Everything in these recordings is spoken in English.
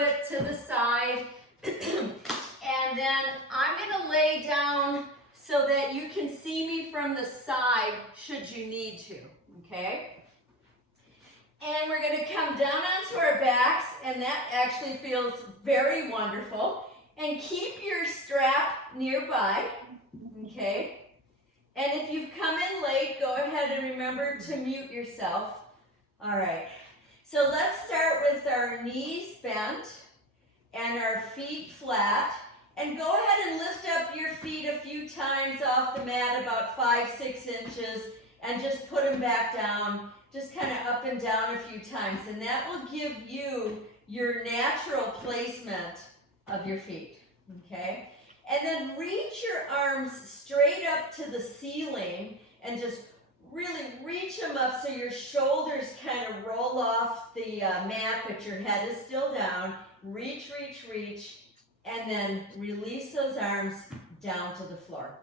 it to the side. And then I'm going to lay down so that you can see me from the side should you need to, okay? And we're going to come down onto our backs, and that actually feels very wonderful. And keep your strap nearby, okay? And if you've come in late, go ahead and remember to mute yourself. All right, so let's start with our knees bent and our feet flat. And go ahead and lift up your feet a few times off the mat, about 5-6 inches, and just put them back down, just kind of up and down a few times. And that will give you your natural placement of your feet, okay? And then reach your arms straight up to the ceiling and just really reach them up so your shoulders kind of roll off the mat, but your head is still down. Reach, reach, reach. And then release those arms down to the floor,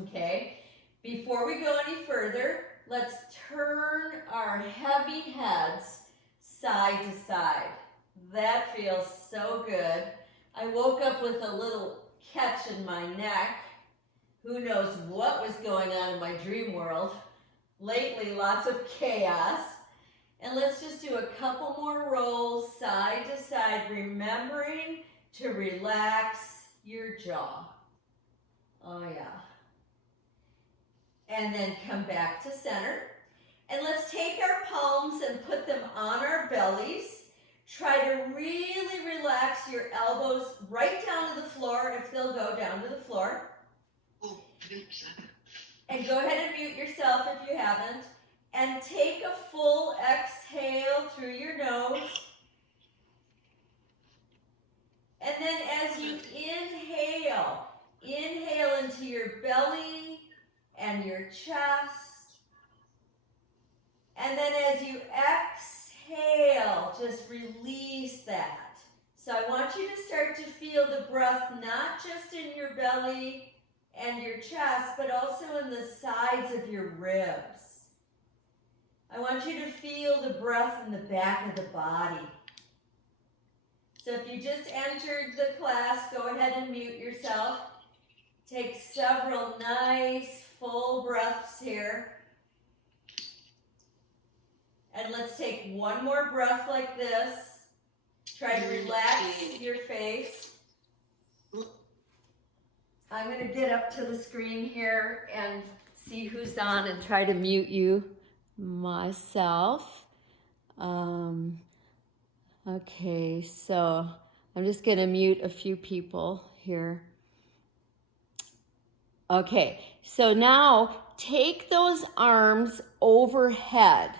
okay? Before we go any further, let's turn our heavy heads side to side. That feels so good. I woke up with a little catch in my neck. Who knows what was going on in my dream world. Lately, lots of chaos. And let's just do a couple more rolls side to side, remembering to relax your jaw. Oh yeah. And then come back to center. And let's take our palms and put them on our bellies. Try to really relax your elbows right down to the floor if they'll go down to the floor. And go ahead and mute yourself if you haven't. And take a full exhale through your nose. And then as you inhale, inhale into your belly and your chest. And then as you exhale, just release that. So I want you to start to feel the breath not just in your belly and your chest, but also in the sides of your ribs. I want you to feel the breath in the back of the body. So if you just entered the class, go ahead and mute yourself. Take several nice full breaths here. And let's take one more breath like this. Try to relax your face. I'm going to get up to the screen here and see who's on and try to mute you myself. Okay, so I'm just going to mute a few people here. Okay, so now take those arms overhead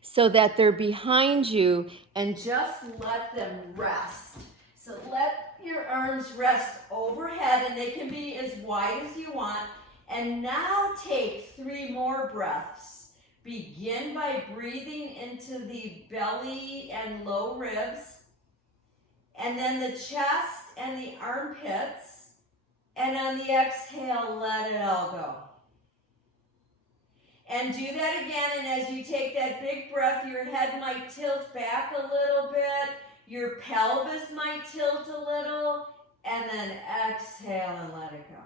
so that they're behind you and just let them rest. So let your arms rest overhead, and they can be as wide as you want. And now take 3 more breaths. Begin by breathing into the belly and low ribs, and then the chest and the armpits, and on the exhale, let it all go. And do that again, and as you take that big breath, your head might tilt back a little bit, your pelvis might tilt a little, and then exhale and let it go.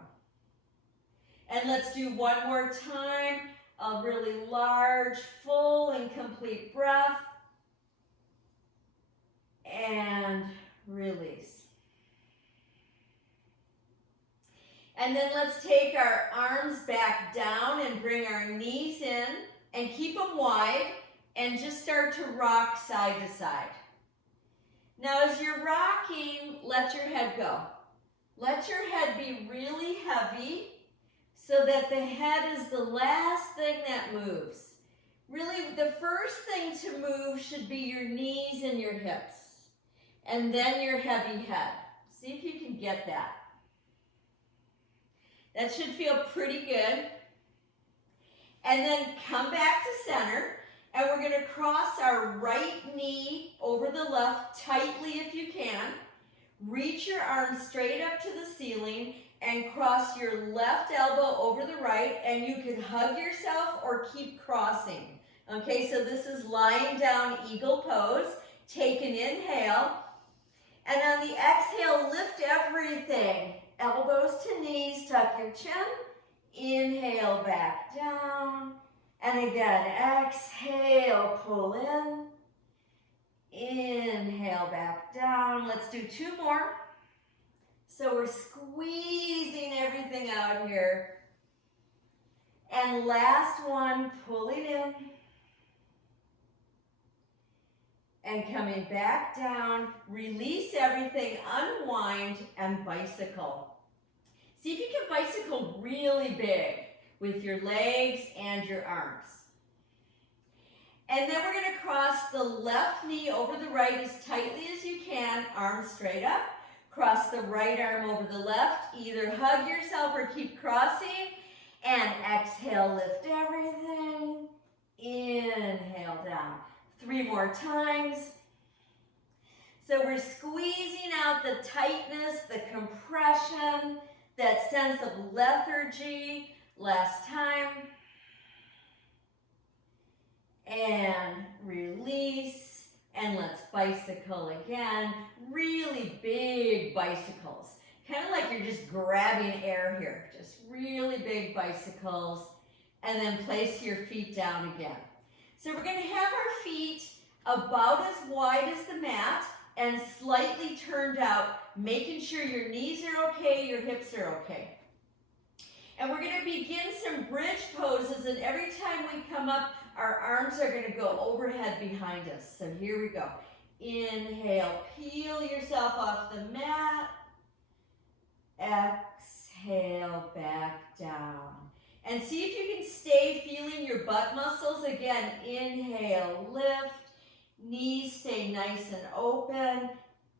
And let's do one more time. A really large, full, and complete breath. And release. And then let's take our arms back down and bring our knees in and keep them wide and just start to rock side to side. Now as you're rocking, let your head go. Let your head be really heavy, so that the head is the last thing that moves. Really, the first thing to move should be your knees and your hips, and then your heavy head. See if you can get that. That should feel pretty good. And then come back to center, and we're going to cross our right knee over the left tightly if you can. Reach your arms straight up to the ceiling, and cross your left elbow over the right, and you can hug yourself or keep crossing. Okay, so this is lying down eagle pose. Take an inhale, And on the exhale, lift everything. Elbows to knees, tuck your chin. Inhale, back down. And again, exhale, pull in. Inhale, back down. Let's do 2 more. So we're squeezing everything out here. And last one, pulling in. And coming back down, release everything, unwind, and bicycle. See if you can bicycle really big with your legs and your arms. And then we're going to cross the left knee over the right as tightly as you can, arms straight up. Cross the right arm over the left. Either hug yourself or keep crossing. And exhale, lift everything. Inhale down. 3 more times. So we're squeezing out the tightness, the compression, that sense of lethargy. Last time. And release. And let's bicycle again. Really big bicycles. Kind of like you're just grabbing air here. Just really big bicycles. And then place your feet down again. So we're going to have our feet about as wide as the mat and slightly turned out, making sure your knees are okay, your hips are okay. And we're going to begin some bridge poses, and every time we come up, our arms are going to go overhead behind us. So here we go. Inhale, peel yourself off the mat. Exhale, back down. And see if you can stay feeling your butt muscles. Again, inhale, lift. Knees stay nice and open.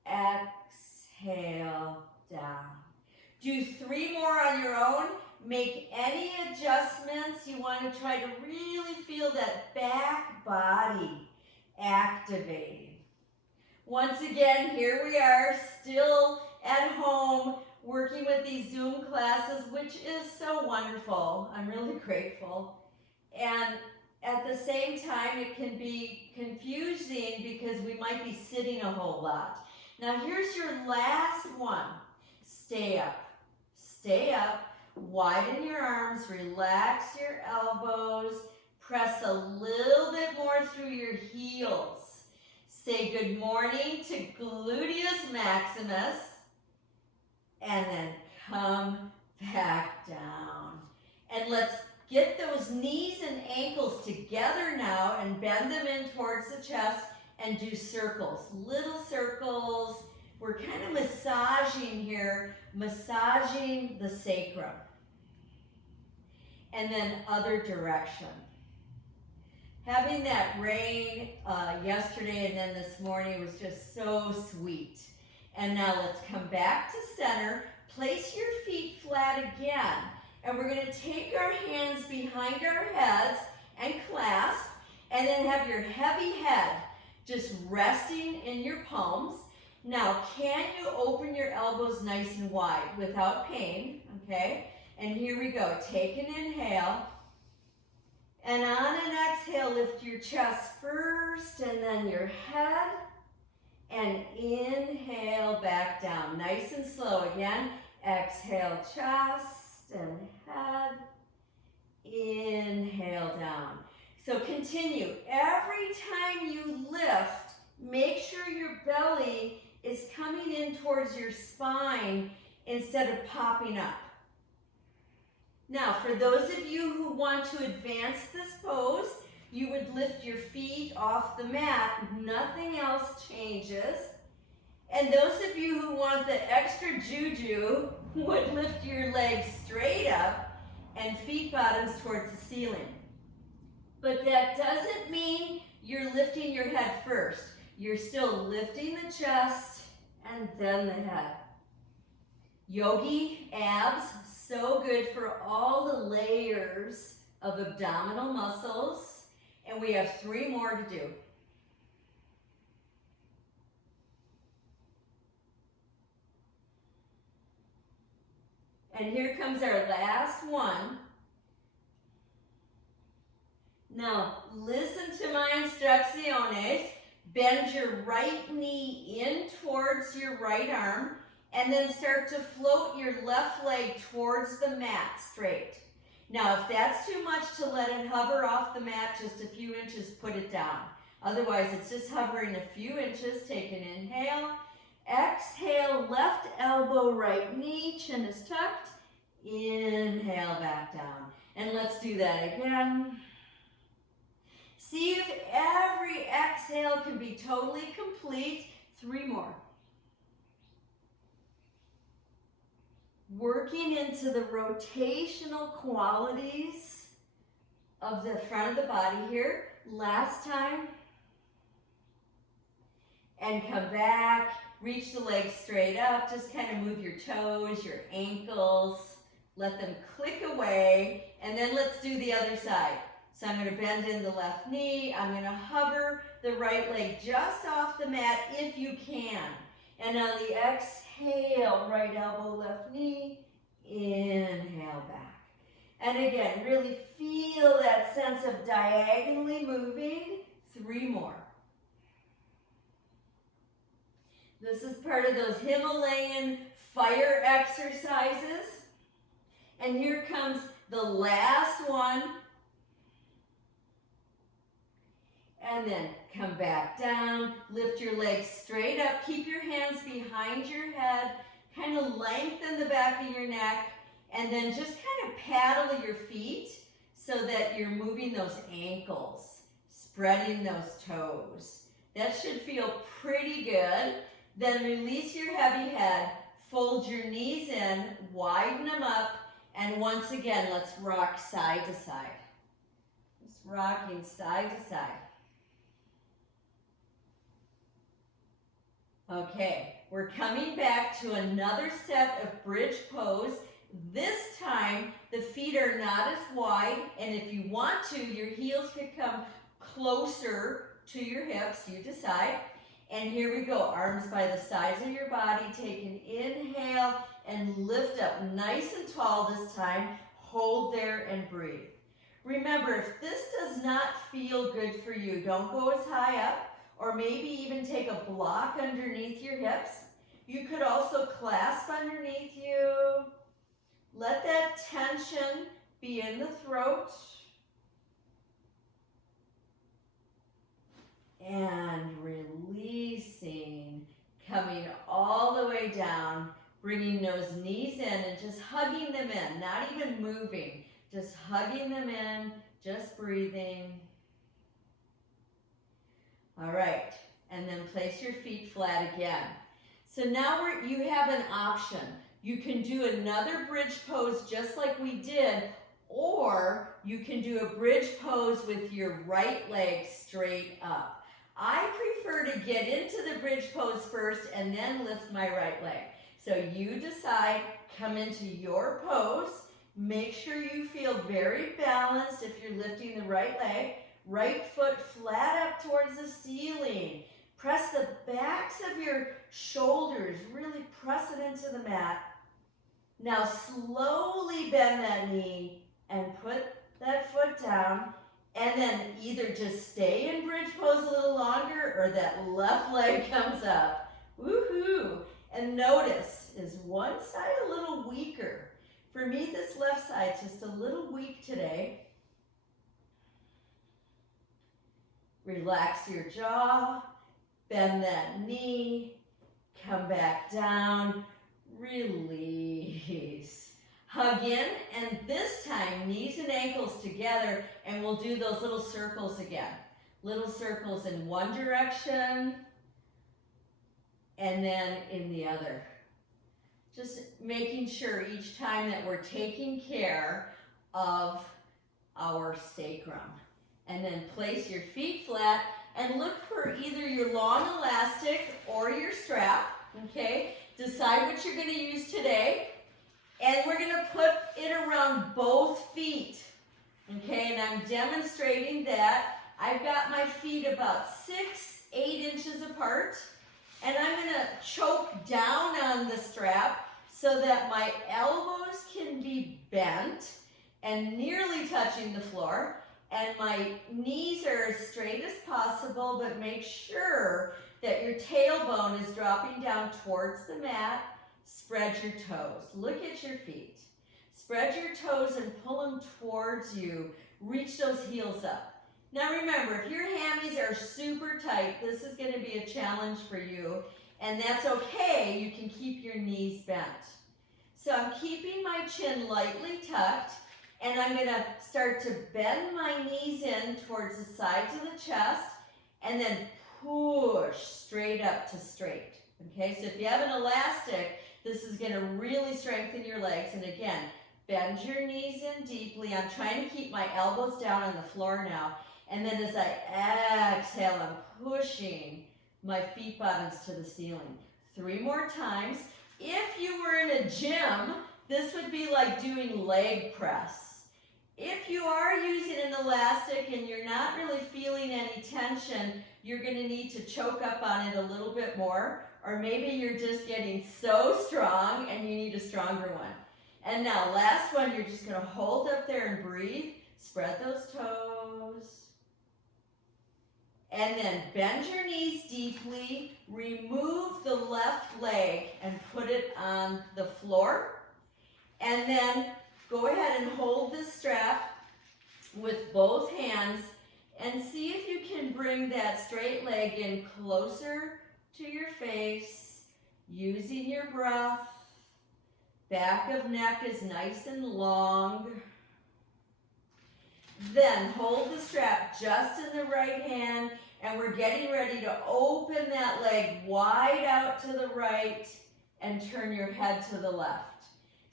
Exhale, down. Do 3 more on your own. Make any adjustments. You want to try to really feel that back body activating. Once again, here we are, still at home, working with these Zoom classes, which is so wonderful. I'm really grateful. And at the same time, it can be confusing because we might be sitting a whole lot. Now here's your last one. Stay up. Stay up. Widen your arms. Relax your elbows. Press a little bit more through your heels. Say good morning to gluteus maximus. And then come back down. And let's get those knees and ankles together now and bend them in towards the chest and do circles, little circles. We're kind of massaging here, massaging the sacrum. And then other direction. Having that rain yesterday and then this morning was just so sweet. And now let's come back to center. Place your feet flat again. And we're going to take our hands behind our heads and clasp. And then have your heavy head just resting in your palms. Now, can you open your elbows nice and wide without pain? Okay. And here we go. Take an inhale. And on an exhale, lift your chest first and then your head. And inhale back down. Nice and slow again. Exhale, chest and head. Inhale down. So continue. Every time you lift, make sure your belly is coming in towards your spine instead of popping up. Now, for those of you who want to advance this pose, you would lift your feet off the mat. Nothing else changes. And those of you who want the extra juju would lift your legs straight up and feet bottoms towards the ceiling. But that doesn't mean you're lifting your head first. You're still lifting the chest and then the head. Yogi abs, so good for all the layers of abdominal muscles. And we have 3 more to do. And here comes our last one. Now, listen to my instrucciones. Bend your right knee in towards your right arm, and then start to float your left leg towards the mat straight. Now, if that's too much to let it hover off the mat just a few inches, put it down. Otherwise, it's just hovering a few inches. Take an inhale. Exhale, left elbow, right knee, chin is tucked. Inhale, back down. And let's do that again. See if every exhale can be totally complete. 3 more. Working into the rotational qualities of the front of the body here. Last time. And come back. Reach the legs straight up. Just kind of move your toes, your ankles. Let them click away. And then let's do the other side. So I'm going to bend in the left knee. I'm going to hover the right leg just off the mat if you can. And on the exhale, right elbow, left knee, inhale back. And again, really feel that sense of diagonally moving. 3 more. This is part of those Himalayan fire exercises. And here comes the last one. And then come back down, lift your legs straight up, keep your hands behind your head, kind of lengthen the back of your neck, and then just kind of paddle your feet so that you're moving those ankles, spreading those toes. That should feel pretty good. Then release your heavy head, fold your knees in, widen them up, and once again, let's rock side to side. Just rocking side to side. Okay, we're coming back to another set of bridge pose. This time, the feet are not as wide, and if you want to, your heels could come closer to your hips, you decide. And here we go, arms by the sides of your body. Take an inhale and lift up nice and tall this time. Hold there and breathe. Remember, if this does not feel good for you, don't go as high up. Or maybe even take a block underneath your hips. You could also clasp underneath you. Let that tension be in the throat. And releasing, coming all the way down, bringing those knees in and just hugging them in, not even moving, just hugging them in, just breathing. All right, and then place your feet flat again. So now you have an option. You can do another bridge pose just like we did, or you can do a bridge pose with your right leg straight up. I prefer to get into the bridge pose first and then lift my right leg. So you decide, come into your pose. Make sure you feel very balanced if you're lifting the right leg. Right foot flat up towards the ceiling. Press the backs of your shoulders. Really press it into the mat. Now slowly bend that knee and put that foot down. And then either just stay in bridge pose a little longer or that left leg comes up. Woohoo! And notice, is one side a little weaker? For me, this left side's just a little weak today. Relax your jaw, bend that knee, come back down, release. Hug in, and this time, knees and ankles together, and we'll do those little circles again. Little circles in one direction, and then in the other. Just making sure each time that we're taking care of our sacrum. And then place your feet flat and look for either your long elastic or your strap, okay? Decide what you're gonna use today. And we're gonna put it around both feet, okay? And I'm demonstrating that. I've got my feet about 6-8 inches apart. And I'm gonna choke down on the strap so that my elbows can be bent and nearly touching the floor. and my knees are as straight as possible, but make sure that your tailbone is dropping down towards the mat. Spread your toes. Look at your feet. Spread your toes and pull them towards you. Reach those heels up. Now remember, if your hammies are super tight, this is going to be a challenge for you, and that's okay. You can keep your knees bent. So I'm keeping my chin lightly tucked, and I'm going to start to bend my knees in towards the sides of the chest, and then push straight up to straight. Okay, so if you have an elastic, this is going to really strengthen your legs. And again, bend your knees in deeply. I'm trying to keep my elbows down on the floor now. And then as I exhale, I'm pushing my feet bottoms to the ceiling. 3 more times. If you were in a gym, this would be like doing leg press. If you are using an elastic and you're not really feeling any tension, you're going to need to choke up on it a little bit more. Or maybe you're just getting so strong and you need a stronger one. And now, last one, you're just going to hold up there and breathe. Spread those toes. And then bend your knees deeply. Remove the left leg and put it on the floor. And then go ahead and hold this strap with both hands and see if you can bring that straight leg in closer to your face, using your breath. Back of neck is nice and long. Then hold the strap just in the right hand, and we're getting ready to open that leg wide out to the right and turn your head to the left.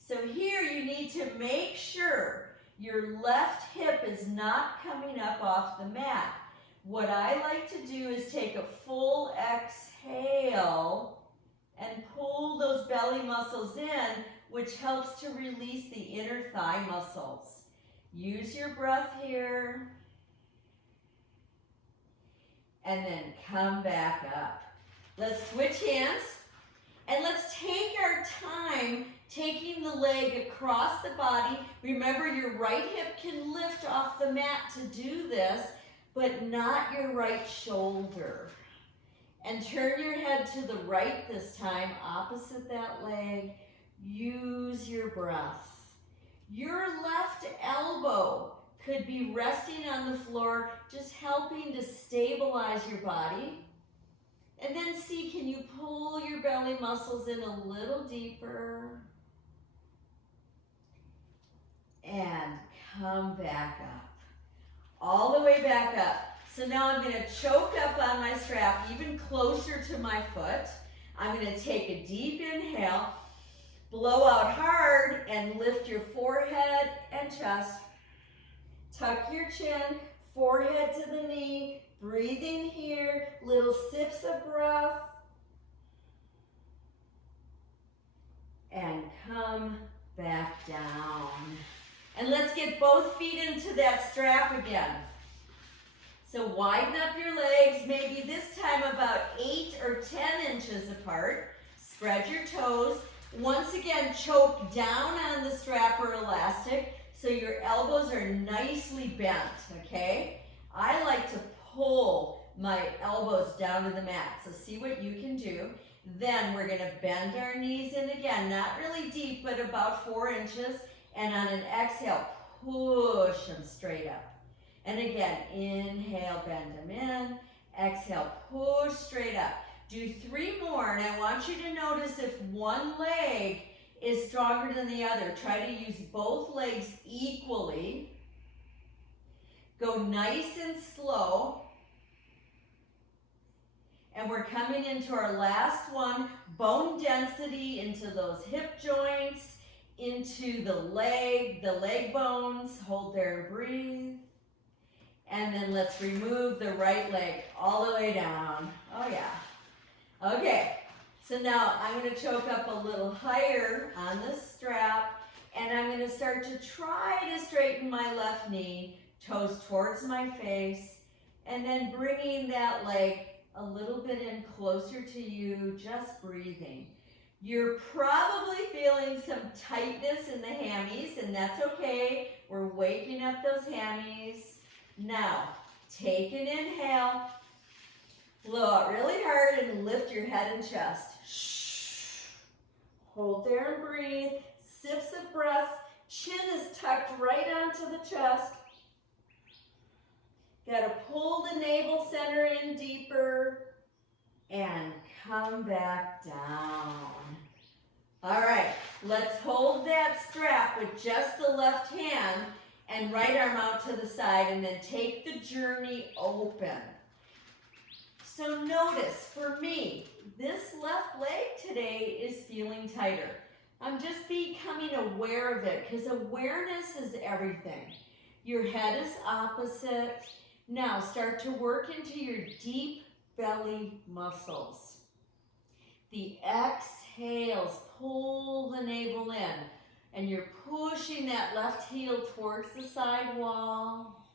So here you need to make sure your left hip is not coming up off the mat. What I like to do is take a full exhale and pull those belly muscles in, which helps to release the inner thigh muscles. Use your breath here. And then come back up. Let's switch hands. And let's take our time taking the leg across the body. Remember, your right hip can lift off the mat to do this, but not your right shoulder. And turn your head to the right this time, opposite that leg. Use your breath. Your left elbow could be resting on the floor, just helping to stabilize your body. And then see, can you pull your belly muscles in a little deeper? And come back up. All the way back up. So now I'm going to choke up on my strap even closer to my foot. I'm going to take a deep inhale, blow out hard, and lift your forehead and chest. Tuck your chin, forehead to the knee. Breathe in here, little sips of breath. And come back down. And let's get both feet into that strap again. So widen up your legs, maybe this time about 8 or 10 inches apart. Spread your toes. Once again, choke down on the strap or elastic so your elbows are nicely bent, okay? I like to pull my elbows down to the mat, so see what you can do. Then we're going to bend our knees in again, not really deep, but about 4 inches. And on an exhale, push them straight up. And again, inhale, bend them in. Exhale, push straight up. Do 3 more, and I want you to notice if one leg is stronger than the other. Try to use both legs equally. Go nice and slow. And we're coming into our last one, bone density into those hip joints, into the leg bones. Hold there and breathe. And then let's remove the right leg all the way down. Oh yeah. Okay, so now I'm going to choke up a little higher on the strap, and I'm going to start to try to straighten my left knee, toes towards my face, and then bringing that leg a little bit in closer to you, just breathing. You're probably feeling some tightness in the hammies, and that's okay. We're waking up those hammies. Now, take an inhale, blow out really hard and lift your head and chest. Shh. Hold there and breathe. Sips of breath. Chin is tucked right onto the chest. Got to pull the navel center in deeper and come back down. All right, let's hold that strap with just the left hand and right arm out to the side, and then take the journey open. So notice, for me, this left leg today is feeling tighter. I'm just becoming aware of it, because awareness is everything. Your head is opposite. Now start to work into your deep belly muscles. The exhales, pull the navel in, and you're pushing that left heel towards the side wall.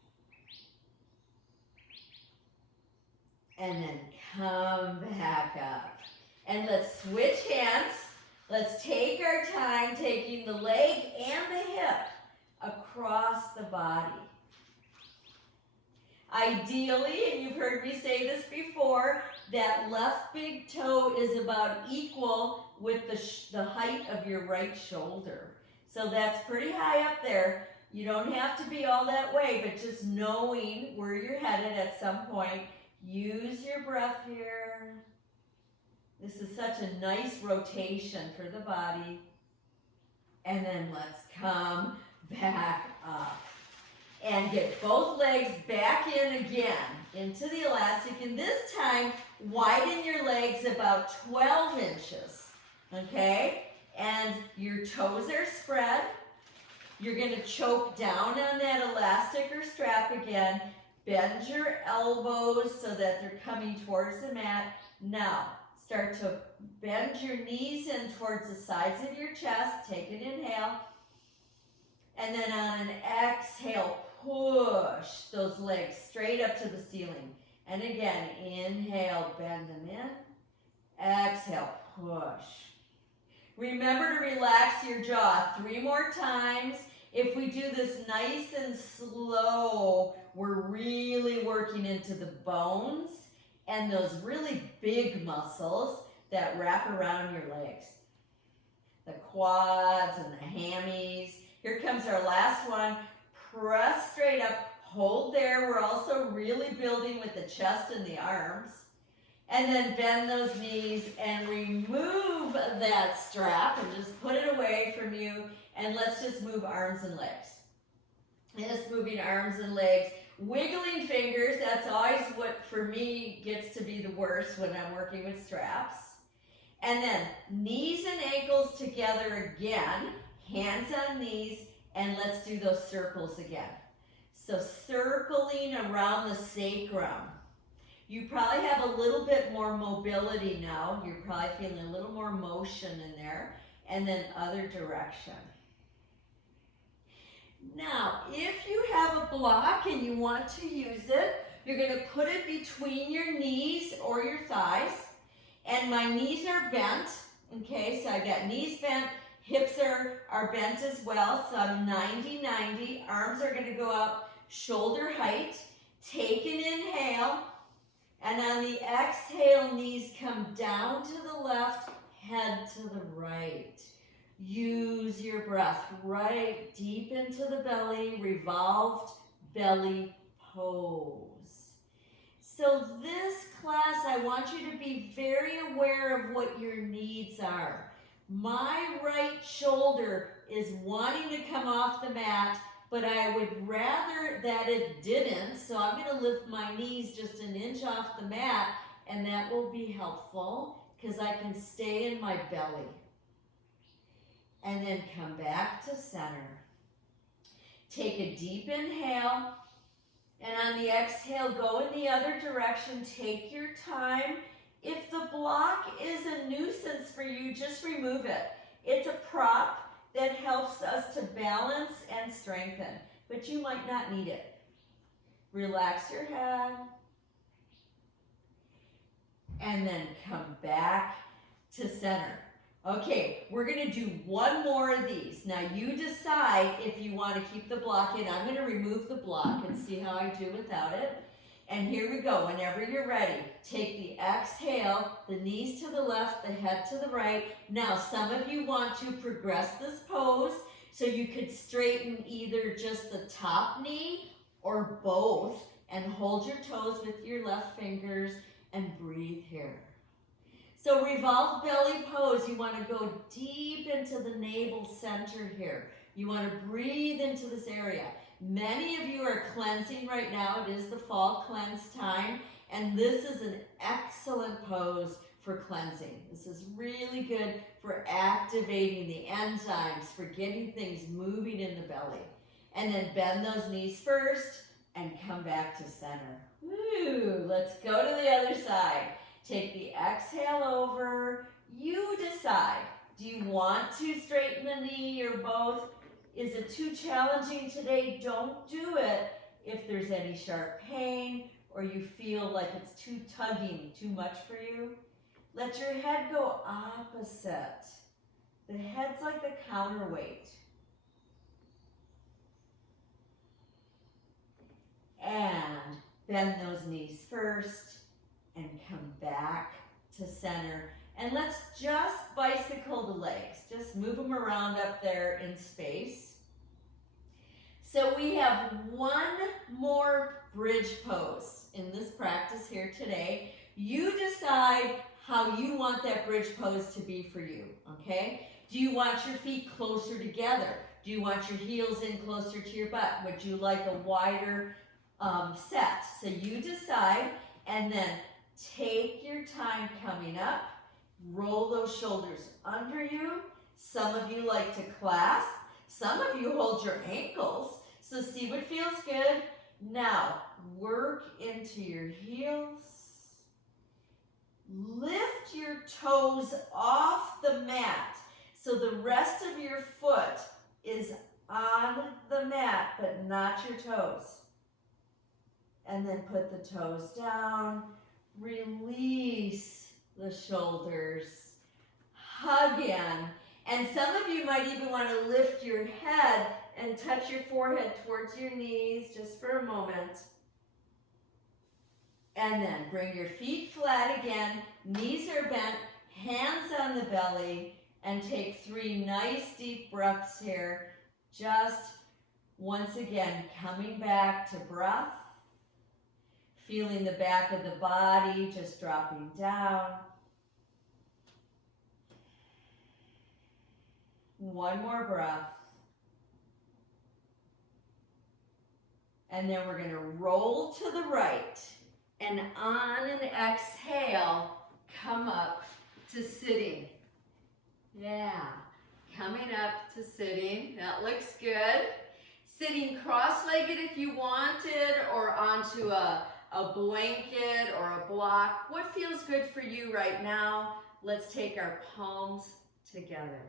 And then come back up. And let's switch hands. Let's take our time taking the leg and the hip across the body. Ideally, and you've heard me say this before, that left big toe is about equal with the height of your right shoulder. So that's pretty high up there. You don't have to be all that way, but just knowing where you're headed at some point. Use your breath here. This is such a nice rotation for the body. And then let's come back up. And get both legs back in again, into the elastic. And this time, widen your legs about 12 inches, okay? And your toes are spread. You're gonna choke down on that elastic or strap again. Bend your elbows so that they're coming towards the mat. Now, start to bend your knees in towards the sides of your chest. Take an inhale. And then on an exhale, push those legs straight up to the ceiling. And again, inhale, bend them in. Exhale, push. Remember to relax your jaw 3 more times. If we do this nice and slow, we're really working into the bones and those really big muscles that wrap around your legs. The quads and the hammies. Here comes our last one. Press straight up, hold there. We're also really building with the chest and the arms. And then bend those knees and remove that strap and just put it away from you. And let's just move arms and legs. And just moving arms and legs. Wiggling fingers, that's always what for me gets to be the worst when I'm working with straps. And then knees and ankles together again. Hands on knees. And let's do those circles again. So circling around the sacrum. You probably have a little bit more mobility now. You're probably feeling a little more motion in there. And then other direction. Now, if you have a block and you want to use it, you're going to put it between your knees or your thighs. And my knees are bent. Okay, so I've got knees bent. Hips are bent as well, so I'm 90-90. Arms are going to go up shoulder height. Take an inhale, and on the exhale, knees come down to the left, head to the right. Use your breath right deep into the belly, revolved belly pose. So this class, I want you to be very aware of what your needs are. My right shoulder is wanting to come off the mat, but I would rather that it didn't, so I'm going to lift my knees just an inch off the mat, and that will be helpful because I can stay in my belly. And then come back to center. Take a deep inhale, and on the exhale, go in the other direction. Take your time. If the block is a nuisance for you, just remove it. It's a prop that helps us to balance and strengthen, but you might not need it. Relax your head. And then come back to center. Okay, we're gonna do one more of these. Now you decide if you want to keep the block in. I'm gonna remove the block and see how I do without it. And here we go, whenever you're ready. Take the exhale, the knees to the left, the head to the right. Now some of you want to progress this pose, so you could straighten either just the top knee or both, and hold your toes with your left fingers and breathe here. So revolved belly pose, you want to go deep into the navel center here. You want to breathe into this area. Many of you are cleansing right now. It is the fall cleanse time, and this is an excellent pose for cleansing. This is really good for activating the enzymes, for getting things moving in the belly. And then bend those knees first and come back to center. Woo! Let's go to the other side. Take the exhale over. You decide. Do you want to straighten the knee or both? Is it too challenging today? Don't do it if there's any sharp pain or you feel like it's too tugging, too much for you. Let your head go opposite. The head's like the counterweight. And bend those knees first and come back to center. And let's just bicycle the legs. Just move them around up there in space. So we have one more bridge pose in this practice here today. You decide how you want that bridge pose to be for you, okay? Do you want your feet closer together? Do you want your heels in closer to your butt? Would you like a wider set? So you decide, and then take your time coming up. Roll those shoulders under you. Some of you like to clasp. Some of you hold your ankles. So see what feels good. Now, work into your heels. Lift your toes off the mat. So the rest of your foot is on the mat, but not your toes. And then put the toes down. Release the shoulders. Hug in. And some of you might even want to lift your head and touch your forehead towards your knees just for a moment. And then bring your feet flat again. Knees are bent, hands on the belly, and take 3 nice deep breaths here. Just once again, coming back to breath. Feeling the back of the body just dropping down. One more breath. And then we're going to roll to the right. And on an exhale, come up to sitting. Yeah, coming up to sitting. That looks good. Sitting cross-legged if you wanted, or onto a blanket or a block. What feels good for you right now? Let's take our palms together.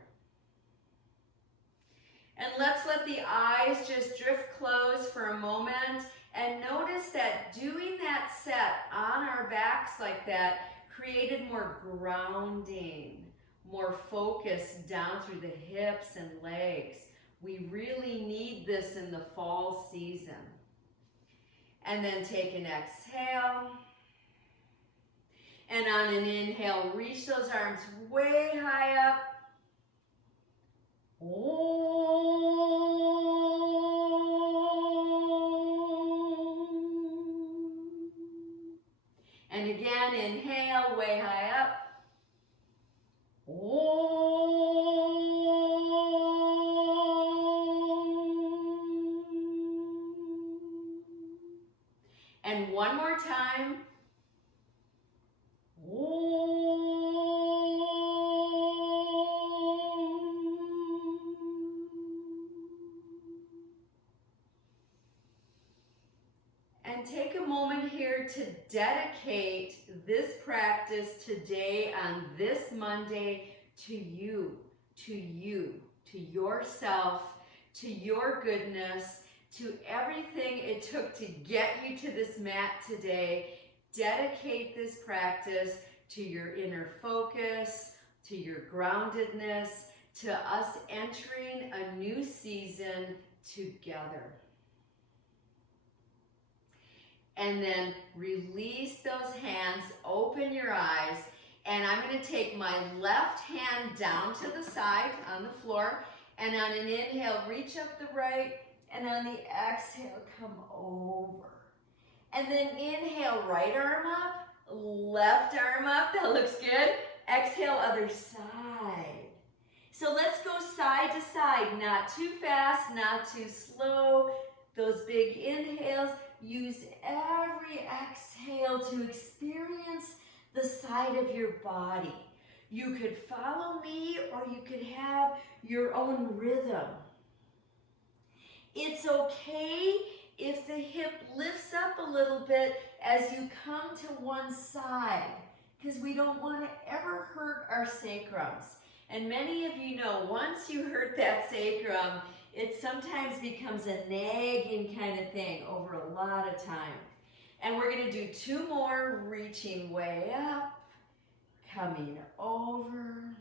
And let's let the eyes just drift closed for a moment. And notice that doing that set on our backs like that created more grounding, more focus down through the hips and legs. We really need this in the fall season. And then take an exhale. And on an inhale, reach those arms way high up. And again, inhale, way high up. And one more time. And take a moment here to dedicate this practice today on this Monday to you, to yourself, to your goodness, to everything it took to get you to this mat today. Dedicate this practice to your inner focus, to your groundedness, to us entering a new season together. And then release those hands, open your eyes, and I'm going to take my left hand down to the side on the floor, and on an inhale, reach up the right, and on the exhale, come over. And then inhale, right arm up, left arm up, that looks good. Exhale, other side. So let's go side to side, not too fast, not too slow. Those big inhales, use every exhale to experience the side of your body. You could follow me or you could have your own rhythm. It's okay if the hip lifts up a little bit as you come to one side, because we don't want to ever hurt our sacrums. And many of you know, once you hurt that sacrum, it sometimes becomes a nagging kind of thing over a lot of time. And we're going to do 2 more, reaching way up, coming over.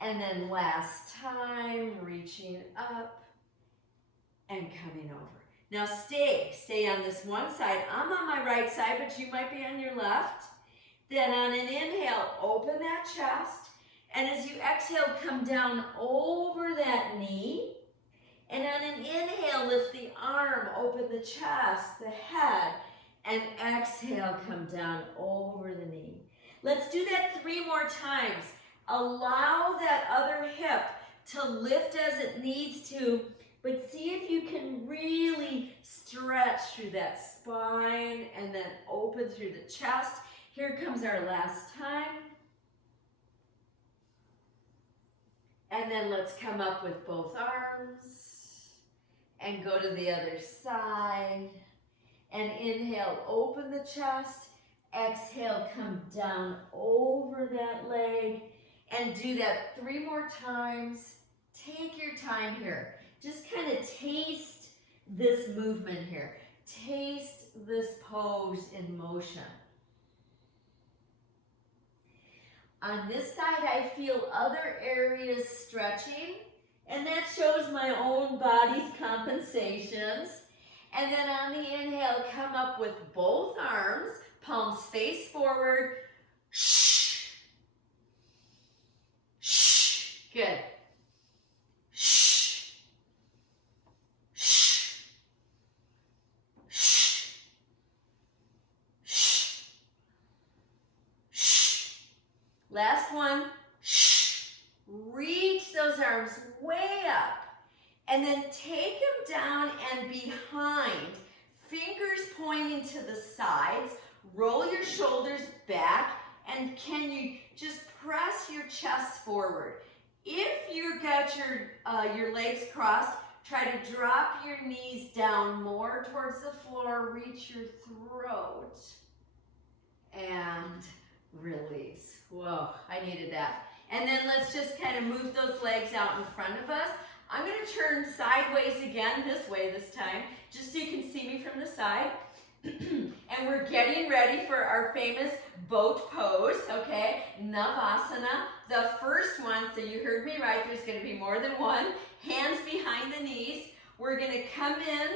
And then last time, reaching up and coming over. Now stay on this one side. I'm on my right side, but you might be on your left. Then on an inhale, open that chest. And as you exhale, come down over that knee. And on an inhale, lift the arm, open the chest, the head, and exhale, come down over the knee. Let's do that 3 more times. Allow that other hip to lift as it needs to, but see if you can really stretch through that spine and then open through the chest. Here comes our last time. And then let's come up with both arms and go to the other side. And inhale, open the chest. Exhale, come down over that leg. And do that 3 more times. Take your time here. Just kind of taste this movement here. Taste this pose in motion. On this side, I feel other areas stretching, and that shows my own body's compensations. And then on the inhale, come up with both arms, palms face forward. Shh. Shh. Good. Shh. Shh. Shh. Shh. Shh. Last one. Shh. Reach those arms way up. And then take them down and behind. Fingers pointing to the sides. Roll your shoulders back. And can you just press your chest forward? If you've got your legs crossed, try to drop your knees down more towards the floor. Reach your throat. And release. Whoa, I needed that. And then let's just kind of move those legs out in front of us. I'm going to turn sideways again, this way this time, just so you can see me from the side. And we're getting ready for our famous boat pose, okay? Navasana, the first one, so you heard me right, there's going to be more than one. Hands behind the knees. We're going to come in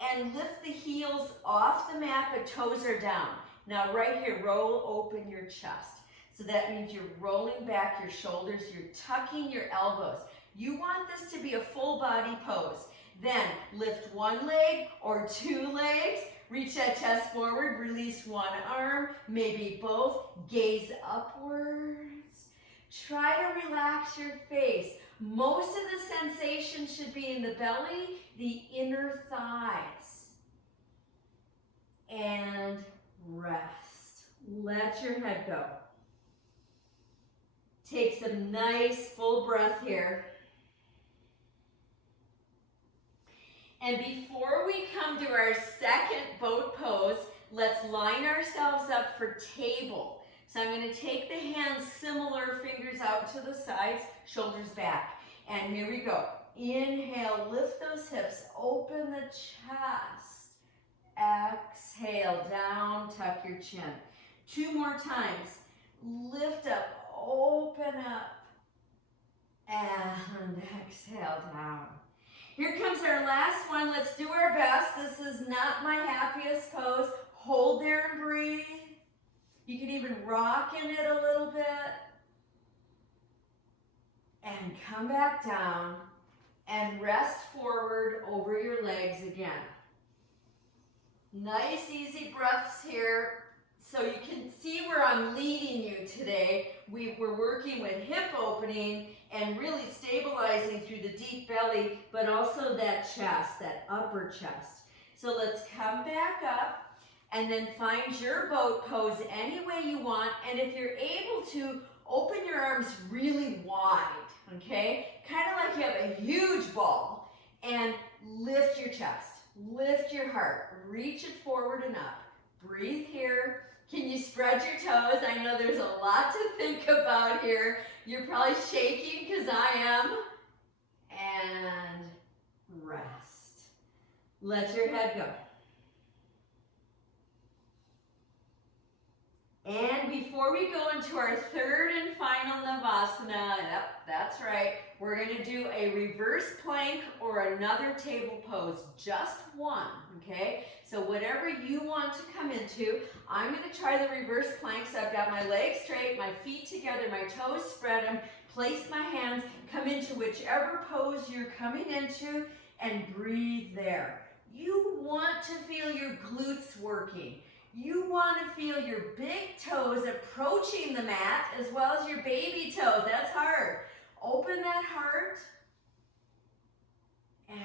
and lift the heels off the mat, but toes are down. Now right here, roll open your chest. So that means you're rolling back your shoulders, you're tucking your elbows. You want this to be a full body pose. Then lift one leg or 2 legs, reach that chest forward, release one arm, maybe both, gaze upwards. Try to relax your face. Most of the sensation should be in the belly, the inner thighs. And rest. Let your head go. Take some nice full breath here. And before we come to our second boat pose, let's line ourselves up for table. So I'm going to take the hands similar, fingers out to the sides, shoulders back. And here we go. Inhale, lift those hips, open the chest. Exhale, down, tuck your chin. 2 more times. Lift up, open up. And exhale down. Here comes our last one. Let's do our best. This is not my happiest pose. Hold there and breathe. You can even rock in it a little bit. And come back down and rest forward over your legs again. Nice, easy breaths here. So you can see where I'm leading you today. We're working with hip opening and really stabilizing through the deep belly, but also that chest, that upper chest. So let's come back up and then find your boat pose any way you want. And if you're able to, open your arms really wide, okay? Kind of like you have a huge ball. And lift your chest, lift your heart, reach it forward and up. Breathe here. Can you spread your toes? I know there's a lot to think about here. You're probably shaking because I am. And rest. Let your head go. And before we go into our third and final Navasana, yep, that's right, we're going to do a reverse plank or another table pose, just one, okay? So whatever you want to come into, I'm going to try the reverse plank. So I've got my legs straight, my feet together, my toes spread them, place my hands, come into whichever pose you're coming into, and breathe there. You want to feel your glutes working. You want to feel your big toes approaching the mat as well as your baby toes. That's hard. Open that heart and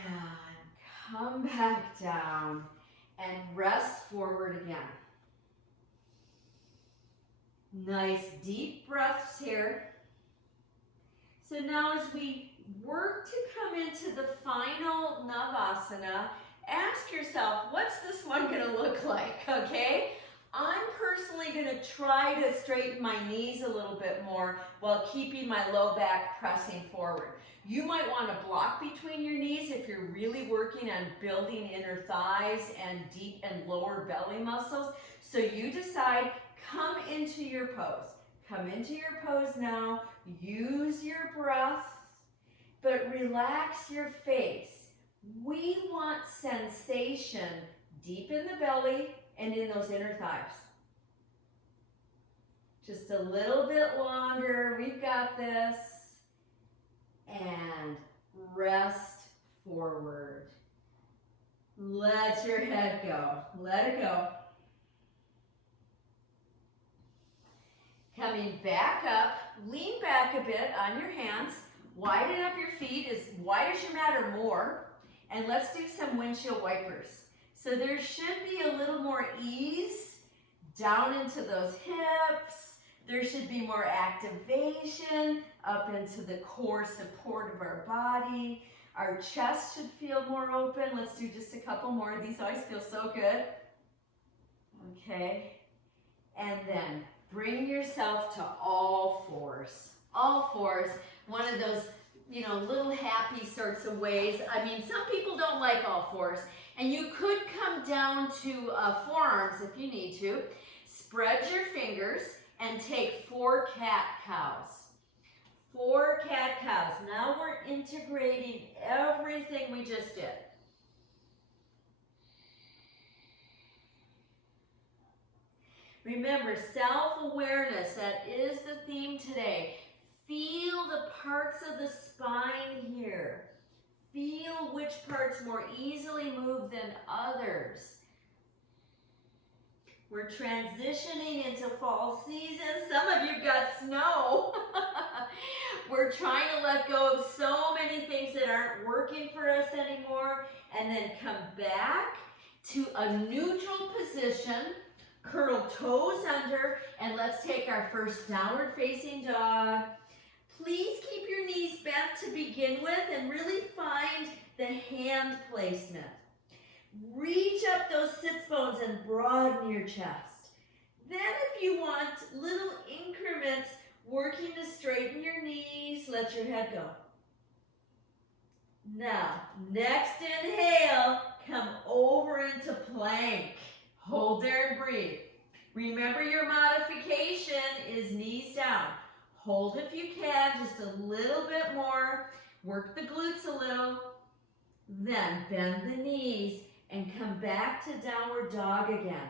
come back down and rest forward again. Nice deep breaths here. So now as we work to come into the final Navasana, ask yourself, what's this one going to look like, okay? I'm personally going to try to straighten my knees a little bit more while keeping my low back pressing forward. You might want to block between your knees if you're really working on building inner thighs and deep and lower belly muscles. So you decide, come into your pose. Come into your pose now. Use your breath, but relax your face. We want sensation deep in the belly and in those inner thighs. Just a little bit longer. We've got this. And rest forward. Let your head go. Let it go. Coming back up. Lean back a bit on your hands. Widen up your feet as wide as your mat or more. And let's do some windshield wipers. So there should be a little more ease down into those hips. There should be more activation up into the core support of our body. Our chest should feel more open. Let's do just a couple more of these. Always feel so good. Okay. And then bring yourself to all fours. All fours. One of those, little happy sorts of ways. I mean, some people don't like all fours. And you could come down to forearms if you need to. Spread your fingers and take 4 cat-cows. 4 cat-cows. Now we're integrating everything we just did. Remember, self-awareness, that is the theme today. Feel the parts of the spine here. Feel which parts more easily move than others. We're transitioning into fall season. Some of you got snow. We're trying to let go of so many things that aren't working for us anymore, and then come back to a neutral position. Curl toes under, and let's take our first downward facing dog. Please keep your knees bent to begin with and really find the hand placement. Reach up those sits bones and broaden your chest. Then if you want little increments, working to straighten your knees, let your head go. Now, next inhale, come over into plank. Hold there and breathe. Remember, your modification is knees down. Hold if you can, just a little bit more. Work the glutes a little. Then bend the knees and come back to downward dog again.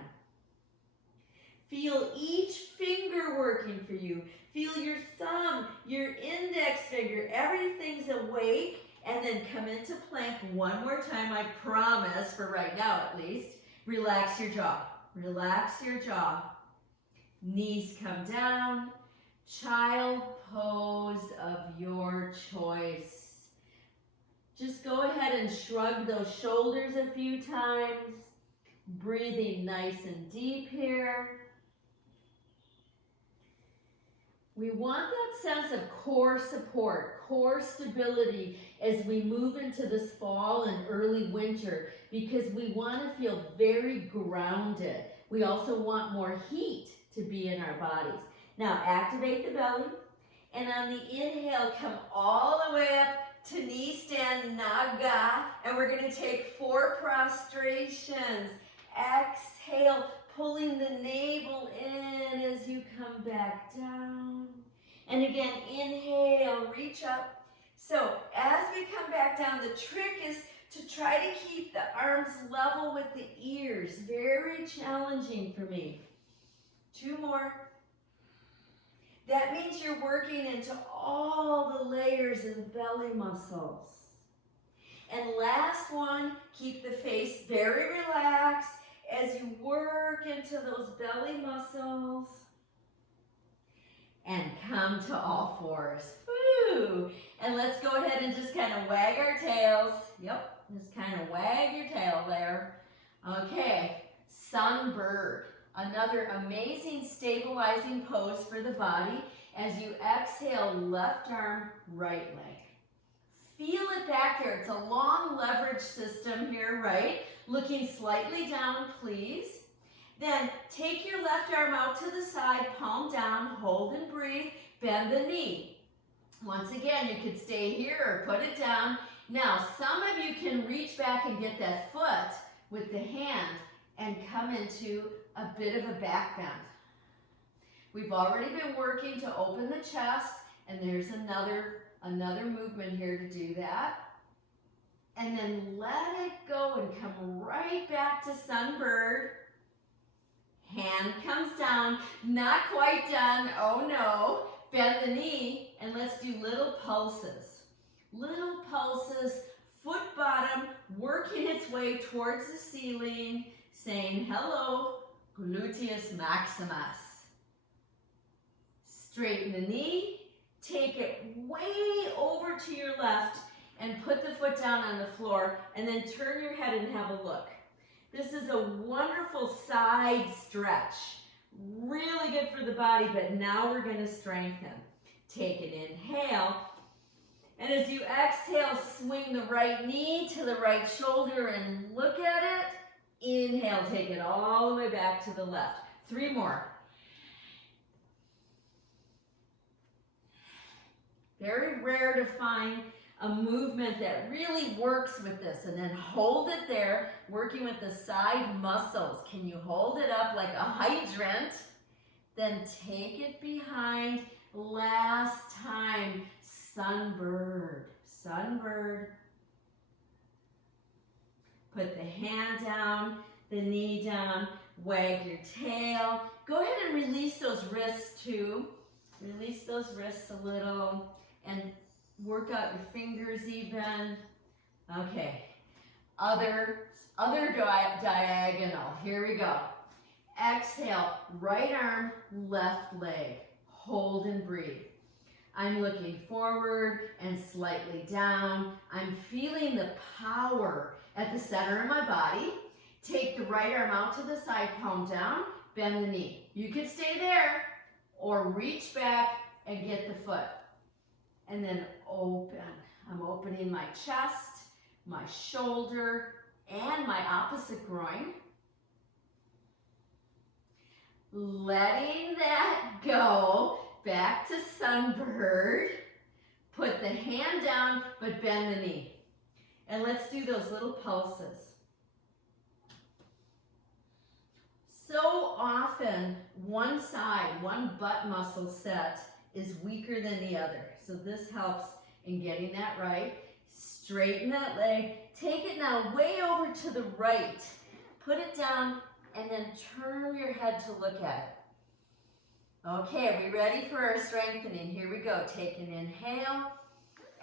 Feel each finger working for you. Feel your thumb, your index finger, everything's awake. And then come into plank one more time, I promise, for right now at least. Relax your jaw. Relax your jaw. Knees come down. Child pose of your choice. Just go ahead and shrug those shoulders a few times. Breathing nice and deep here. We want that sense of core support, core stability as we move into this fall and early winter because we want to feel very grounded. We also want more heat to be in our bodies. Now activate the belly and on the inhale come all the way up to knee stand naga and we're going to take 4 prostrations. Exhale, pulling the navel in as you come back down. And again, inhale, reach up. So as we come back down, the trick is to try to keep the arms level with the ears. Very challenging for me. 2 more. That means you're working into all the layers of the belly muscles. And last one, keep the face very relaxed as you work into those belly muscles. And come to all fours. Woo! And let's go ahead and just kind of wag our tails. Yep, just kind of wag your tail there. Okay, Sunbird. Another amazing stabilizing pose for the body as you exhale, left arm, right leg. Feel it back there. It's a long leverage system here, right? Looking slightly down, please. Then take your left arm out to the side, palm down, hold and breathe, bend the knee. Once again, you could stay here or put it down. Now, some of you can reach back and get that foot with the hand and come into a bit of a back bend. We've already been working to open the chest, and there's another movement here to do that. And then let it go and come right back to Sunbird. Hand comes down, not quite done, oh no. Bend the knee, and let's do little pulses. Little pulses, foot bottom, working its way towards the ceiling, saying hello, gluteus maximus. Straighten the knee, take it way over to your left, and put the foot down on the floor, and then turn your head and have a look. This is a wonderful side stretch. Really good for the body, but now we're going to strengthen. Take an inhale, and as you exhale, swing the right knee to the right shoulder and look at it. Inhale, take it all the way back to the left. 3 more. Very rare to find a movement that really works with this, and then hold it there, working with the side muscles. Can you hold it up like a hydrant? Then take it behind. Last time, Sunbird. Sunbird. Put the hand down, the knee down, wag your tail. Go ahead and release those wrists too. Release those wrists a little and work out your fingers even. Okay, other diagonal. Here we go. Exhale, right arm, left leg. Hold and breathe. I'm looking forward and slightly down. I'm feeling the power at the center of my body. Take the right arm out to the side, palm down, bend the knee. You can stay there or reach back and get the foot. And then open. I'm opening my chest, my shoulder, and my opposite groin. Letting that go. Back to Sunbird. Put the hand down, but bend the knee. And let's do those little pulses. So often, one side, one butt muscle set is weaker than the other. So this helps in getting that right. Straighten that leg. Take it now way over to the right. Put it down and then turn your head to look at it. Okay, are we ready for our strengthening? Here we go. Take an inhale.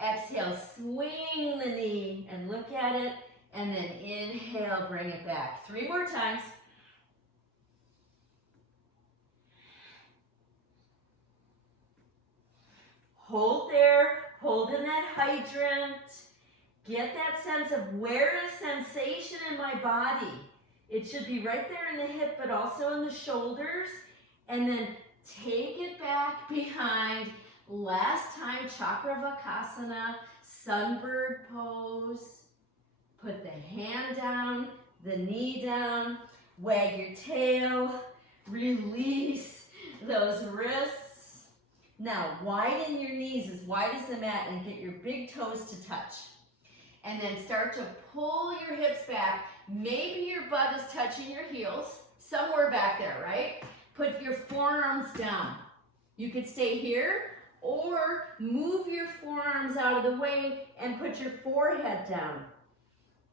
Exhale, swing the knee and look at it. And then inhale, bring it back. 3 more times. Hold there, hold in that hydrant. Get that sense of where is sensation in my body. It should be right there in the hip, but also in the shoulders. And then take it back behind. Last time, Chakravarkasana, Sunbird pose. Put the hand down, the knee down, wag your tail, release those wrists. Now, widen your knees as wide as the mat and get your big toes to touch. And then start to pull your hips back. Maybe your butt is touching your heels, somewhere back there, right? Put your forearms down. You could stay here or move your forearms out of the way and put your forehead down.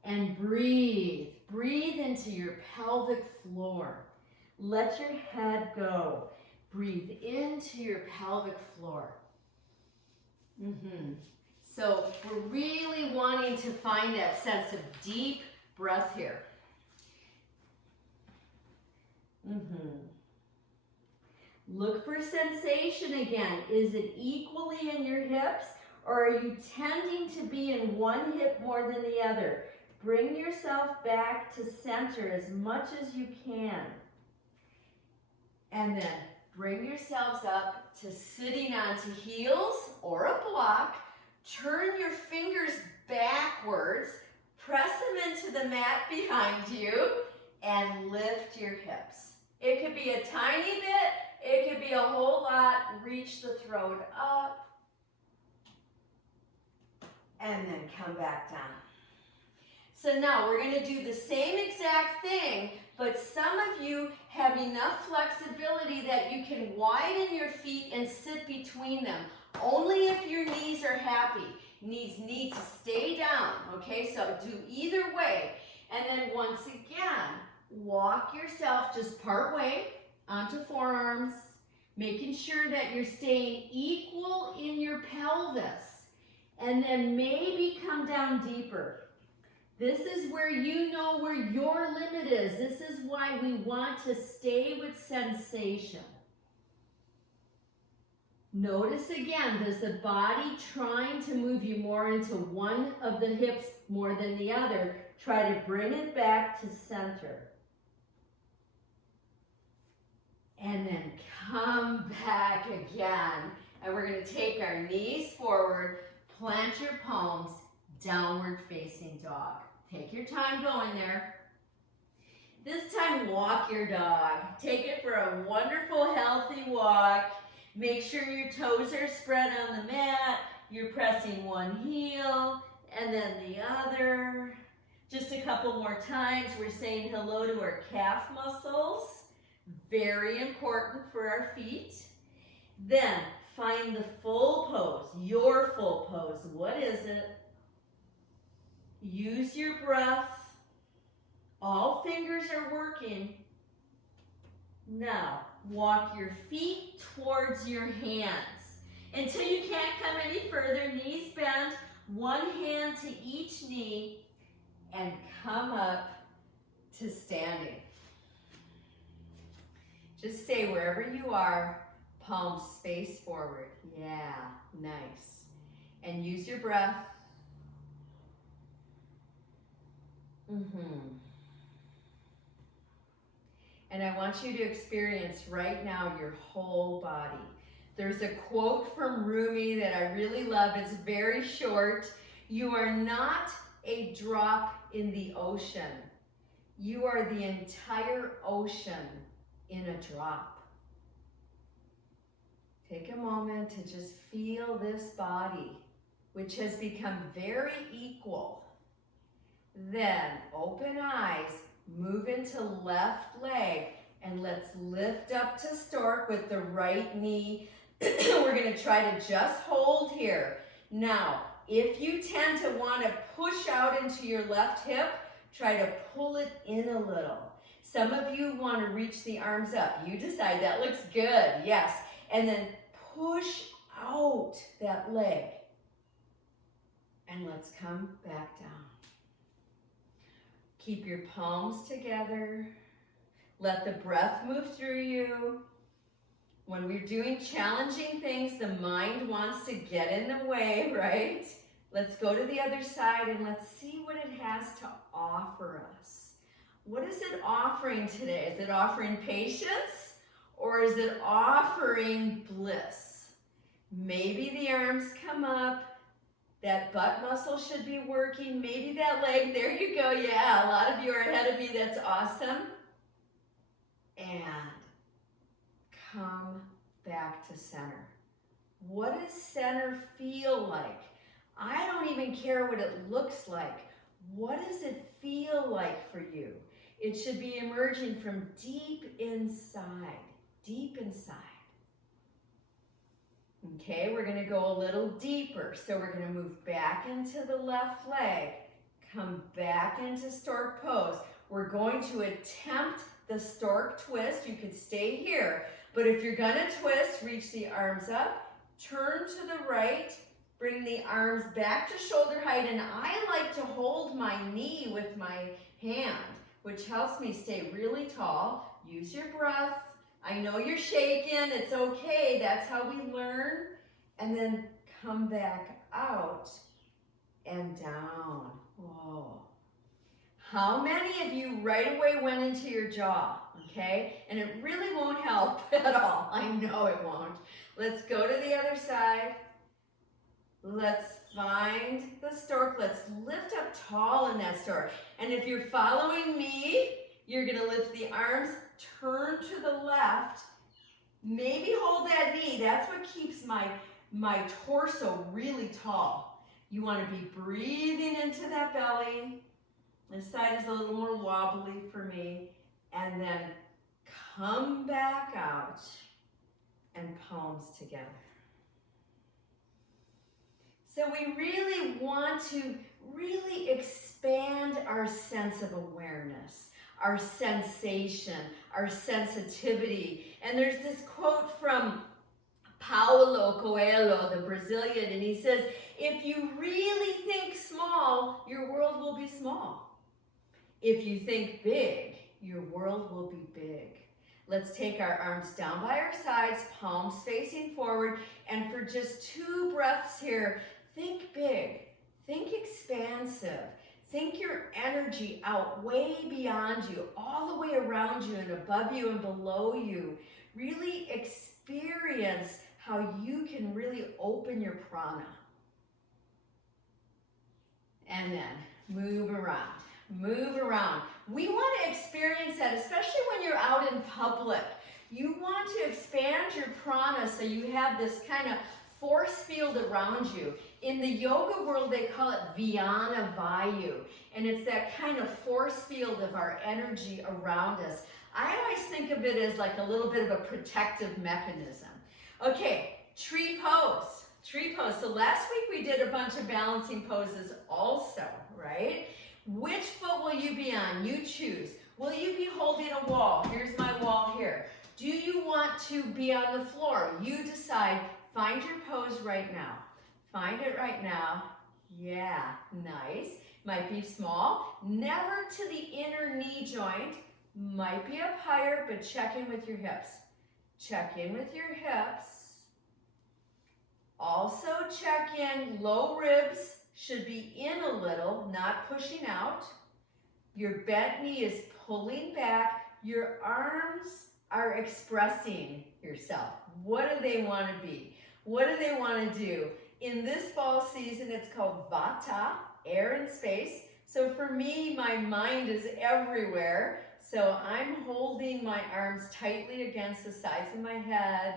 And breathe. Breathe into your pelvic floor. Let your head go. Breathe into your pelvic floor. So we're really wanting to find that sense of deep breath here. Look for sensation again. Is it equally in your hips, or are you tending to be in one hip more than the other? Bring yourself back to center as much as you can. And then bring yourselves up to sitting onto heels or a block. Turn your fingers backwards. Press them into the mat behind you and lift your hips. It could be a tiny bit. It could be a whole lot. Reach the throat up. And then come back down. So now we're going to do the same exact thing, but some of you have enough flexibility that you can widen your feet and sit between them. Only if your knees are happy. Knees need to stay down, okay? So do either way. And then once again, walk yourself just part way onto forearms, making sure that you're staying equal in your pelvis. And then maybe come down deeper. This is where you know where your limit is. This is why we want to stay with sensation. Notice again, does the body trying to move you more into one of the hips more than the other? Try to bring it back to center. And then come back again. And we're going to take our knees forward, plant your palms, downward facing dog. Take your time going there. This time, walk your dog. Take it for a wonderful, healthy walk. Make sure your toes are spread on the mat. You're pressing one heel and then the other. Just a couple more times. We're saying hello to our calf muscles. Very important for our feet. Then, find the full pose, your full pose. What is it? Use your breath. All fingers are working. Now, walk your feet towards your hands. Until you can't come any further, knees bend, one hand to each knee, and come up to standing. Just stay wherever you are, palms face forward. Yeah, nice. And use your breath. And I want you to experience right now your whole body. There's a quote from Rumi that I really love. It's very short. You are not a drop in the ocean. You are the entire ocean in a drop. Take a moment to just feel this body, which has become very equal. Then open eyes, move into left leg, and let's lift up to stork with the right knee We're going to try to just hold here. Now, if you tend to want to push out into your left hip, try to pull it in a little. Some of you want to reach the arms up. You decide that looks good, yes. And then push out that leg. And let's come back down. Keep your palms together. Let the breath move through you. When we're doing challenging things, the mind wants to get in the way, right? Let's go to the other side and let's see what it has to offer us. What is it offering today? Is it offering patience or is it offering bliss? Maybe the arms come up. That butt muscle should be working. Maybe that leg, there you go. Yeah, a lot of you are ahead of me. That's awesome. And come back to center. What does center feel like? I don't even care what it looks like. What does it feel like for you? It should be emerging from deep inside, deep inside. Okay, we're going to go a little deeper. So we're going to move back into the left leg, come back into stork pose. We're going to attempt the stork twist. You could stay here, but if you're going to twist, reach the arms up, turn to the right, bring the arms back to shoulder height, and I like to hold my knee with my hand, which helps me stay really tall. Use your breath. I know you're shaking, it's okay, that's how we learn. And then come back out and down. Whoa. How many of you right away went into your jaw, okay? And it really won't help at all, I know it won't. Let's go to the other side. Let's find the stork, let's lift up tall in that stork. And if you're following me, you're gonna lift the arms, turn to the left, maybe hold that knee. That's what keeps my torso really tall. You want to be breathing into that belly. This side is a little more wobbly for me. And then come back out and palms together. So we really want to really expand our sense of awareness, our sensation, our sensitivity. And there's this quote from Paulo Coelho, the Brazilian, and he says, if you really think small, your world will be small. If you think big, your world will be big. Let's take our arms down by our sides, palms facing forward, and for just 2 breaths here, think big, think expansive. Think your energy out way beyond you, all the way around you and above you and below you. Really experience how you can really open your prana. And then move around, move around. We want to experience that, especially when you're out in public. You want to expand your prana so you have this kind of force field around you. In the yoga world, they call it Vyana Vayu, and it's that kind of force field of our energy around us. I always think of it as like a little bit of a protective mechanism. Okay, tree pose. Tree pose. So last week we did a bunch of balancing poses also, right? Which foot will you be on? You choose. Will you be holding a wall? Here's my wall here. Do you want to be on the floor? You decide. Find your pose right now. Find it right now. Yeah, nice. Might be small. Never to the inner knee joint. Might be up higher, but check in with your hips. Check in with your hips. Also check in, low ribs should be in a little, not pushing out. Your bent knee is pulling back. Your arms are expressing yourself. What do they want to be? What do they want to do? In this fall season, it's called Vata, air and space. So for me, my mind is everywhere. So I'm holding my arms tightly against the sides of my head,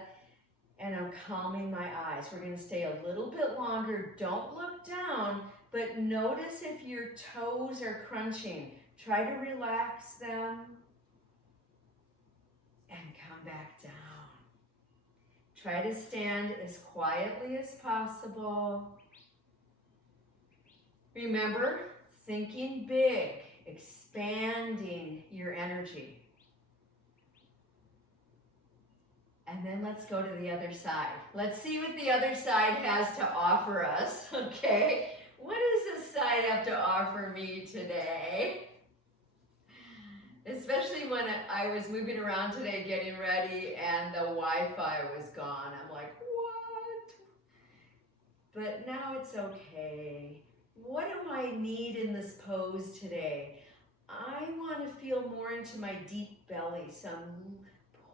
and I'm calming my eyes. We're going to stay a little bit longer. Don't look down, but notice if your toes are crunching. Try to relax them and come back down. Try to stand as quietly as possible. Remember, thinking big, expanding your energy. And then let's go to the other side. Let's see what the other side has to offer us, okay? What does this side have to offer me today? Especially when I was moving around today getting ready and the Wi-Fi was gone. I'm like, what? But now it's okay. What do I need in this pose today? I want to feel more into my deep belly, so I'm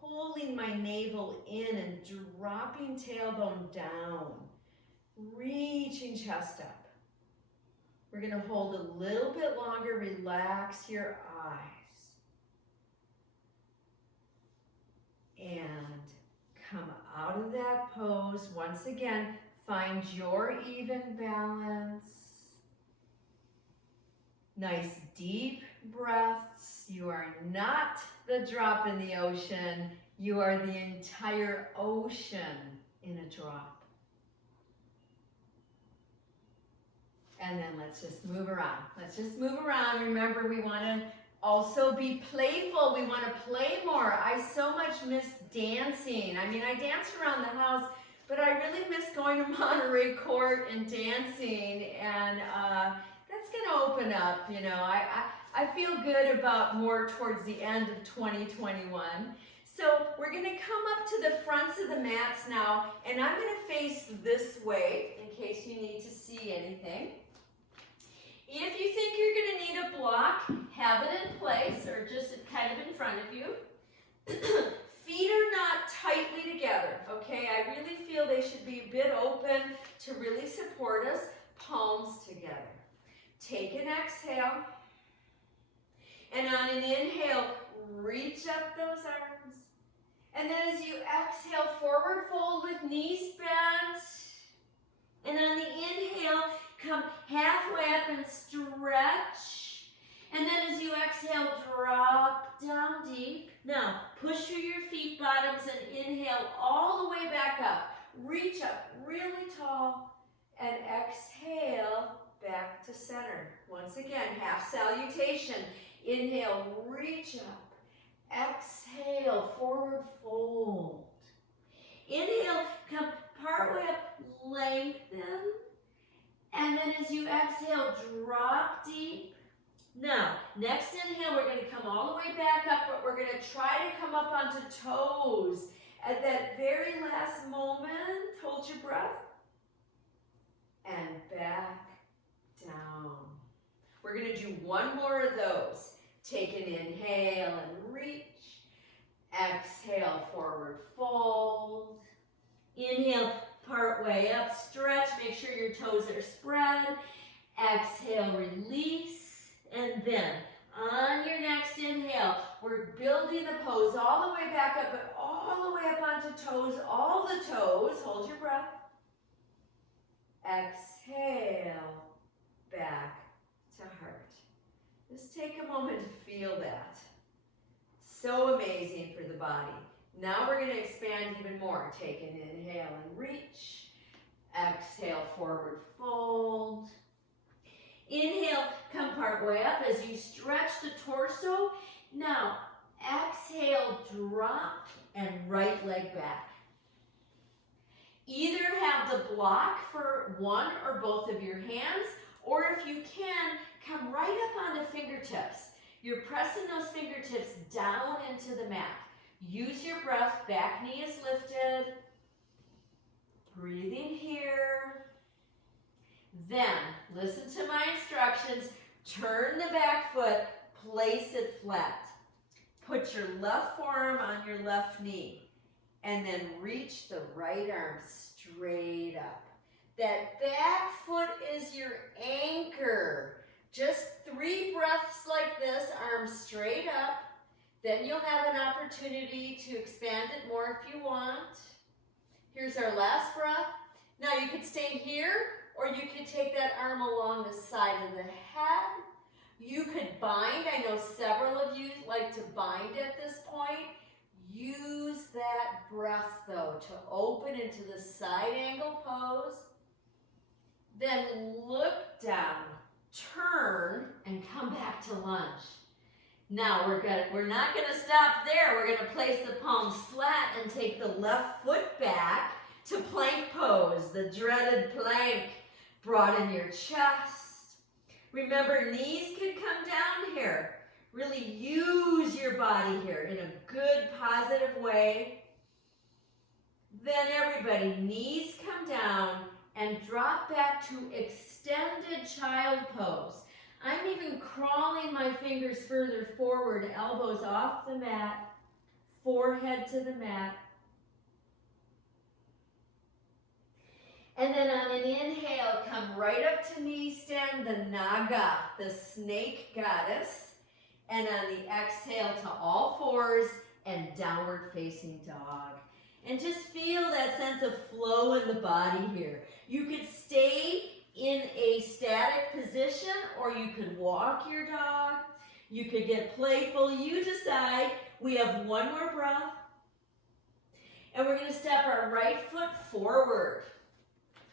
pulling my navel in and dropping tailbone down, reaching chest up. We're going to hold a little bit longer. Relax your eyes. And come out of that pose. Once again, find your even balance. Nice deep breaths. You are not the drop in the ocean. You are the entire ocean in a drop. And then let's just move around. Let's just move around. Remember, we want to also be playful. We want to play more. I so much miss dancing. I mean, I dance around the house, but I really miss going to Monterey Court and dancing. And that's going to open up, you know. I feel good about more towards the end of 2021. So we're going to come up to the fronts of the mats now, and I'm going to face this way in case you need to see anything. If you think you're going to need a block, have it in place or just kind of in front of you. Feet are not tightly together, okay? I really feel they should be a bit open to really support us. Palms together. Take an exhale. And on an inhale, reach up those arms. And then as you exhale, forward fold with knees bent. And on the inhale, come halfway up and stretch. And then as you exhale, drop down deep. Now, push through your feet bottoms and inhale all the way back up. Reach up really tall and exhale back to center. Once again, half salutation. Inhale, reach up. Exhale, forward fold. Inhale, come partway up, lengthen. And then as you exhale, drop deep. Now, next inhale, we're going to come all the way back up, but we're going to try to come up onto toes. At that very last moment, hold your breath. And back down. We're going to do one more of those. Take an inhale and reach. Exhale, forward fold. Inhale, part way up, stretch. Make sure your toes are spread. Exhale, release. And then on your next inhale, we're building the pose all the way back up, but all the way up onto toes, all the toes. Hold your breath. Exhale, back to heart. Just take a moment to feel that. So amazing for the body. Now we're going to expand even more. Take an inhale and reach. Exhale, forward fold. Inhale, come part way up as you stretch the torso. Now, exhale, drop, and right leg back. Either have the block for one or both of your hands, or if you can, come right up onto fingertips. You're pressing those fingertips down into the mat. Use your breath, back knee is lifted. Breathing here. Then, listen to my instructions. Turn the back foot, place it flat. Put your left forearm on your left knee. And then reach the right arm straight up. That back foot is your anchor. Just 3 breaths like this, arms straight up. Then you'll have an opportunity to expand it more if you want. Here's our last breath. Now you could stay here, or you could take that arm along the side of the head. You could bind. I know several of you like to bind at this point. Use that breath though to open into the side angle pose. Then look down, turn, and come back to lunge. Now we're not gonna stop there. We're gonna place the palms flat and take the left foot back to plank pose, the dreaded plank. Broaden your chest. Remember, knees can come down here. Really use your body here in a good, positive way. Then everybody, knees come down and drop back to extended child pose. I'm even crawling my fingers further forward, elbows off the mat, forehead to the mat. And then on an inhale, come right up to knee stand, the Naga, the snake goddess. And on the exhale to all fours and downward facing dog. And just feel that sense of flow in the body here. You could stay in a static position or you could walk your dog. You could get playful. You decide. We have one more breath. And we're going to step our right foot forward.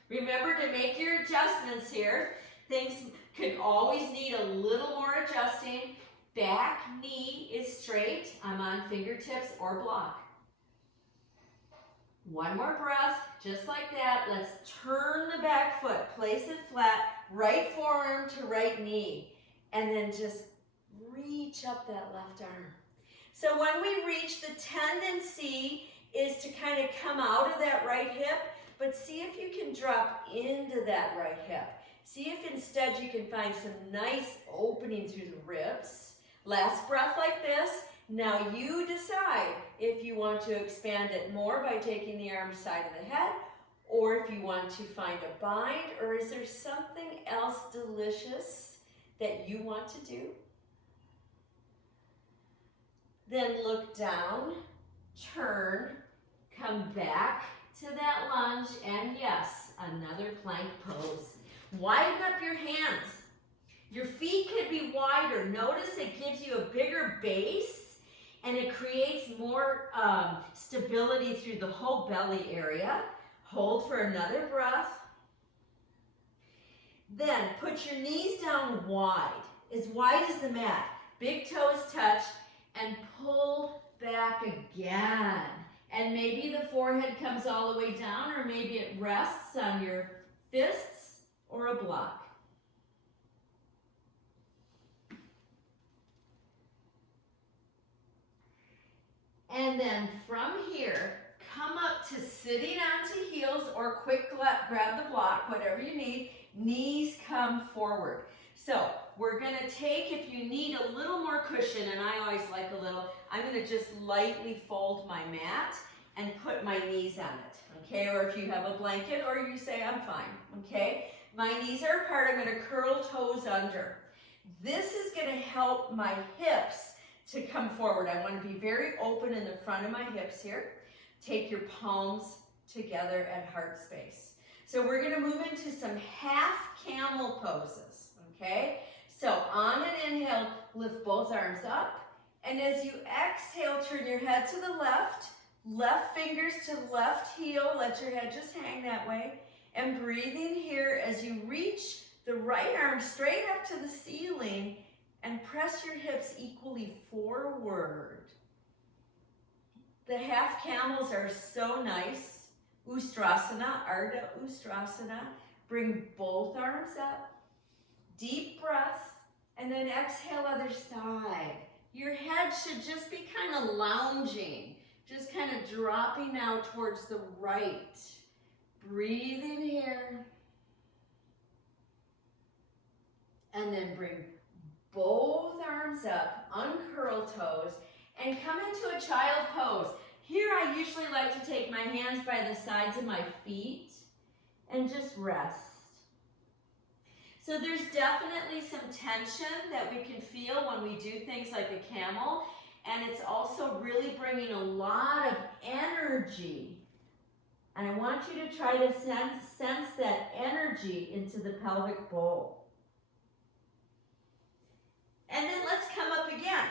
Remember to make your adjustments here. Things could always need a little more adjusting. Back knee is straight. I'm on fingertips or block. One more breath, just like that. Let's turn the back foot, place it flat, right forearm to right knee, and then just reach up that left arm. So when we reach, the tendency is to kind of come out of that right hip, but see if you can drop into that right hip. See if instead you can find some nice opening through the ribs. Last breath like this. Now you decide if you want to expand it more by taking the arm side of the head, or if you want to find a bind, or is there something else delicious that you want to do? Then look down, turn, come back to that lunge, and yes, another plank pose. Widen up your hands. Your feet could be wider. Notice it gives you a bigger base and it creates more stability through the whole belly area. Hold for another breath. Then put your knees down wide as the mat. Big toes touch and pull back again. And maybe the forehead comes all the way down, or maybe it rests on your fists or a block. And then from here, come up to sitting onto heels or quick grab the block, whatever you need. Knees come forward. So we're going to take, if you need a little more cushion, and I always like a little, I'm going to just lightly fold my mat and put my knees on it, okay? Or if you have a blanket or you say, I'm fine, okay? My knees are apart. I'm going to curl toes under. This is going to help my hips to come forward. I want to be very open in the front of my hips here. Take your palms together at heart space. So we're going to move into some half camel poses, okay? So on an inhale, lift both arms up. And as you exhale, turn your head to the left, left fingers to left heel. Let your head just hang that way. And breathing here as you reach the right arm straight up to the ceiling and press your hips equally forward. The half camels are so nice. Ustrasana, Ardha Ustrasana. Bring both arms up. Deep breath. And then exhale other side. Your head should just be kind of lounging. Just kind of dropping out towards the right. Breathe in here. And then bring both arms up, uncurl toes, and come into a child pose. Here I usually like to take my hands by the sides of my feet and just rest. So there's definitely some tension that we can feel when we do things like a camel, and it's also really bringing a lot of energy. And I want you to try to sense that energy into the pelvic bowl. And then let's come up again.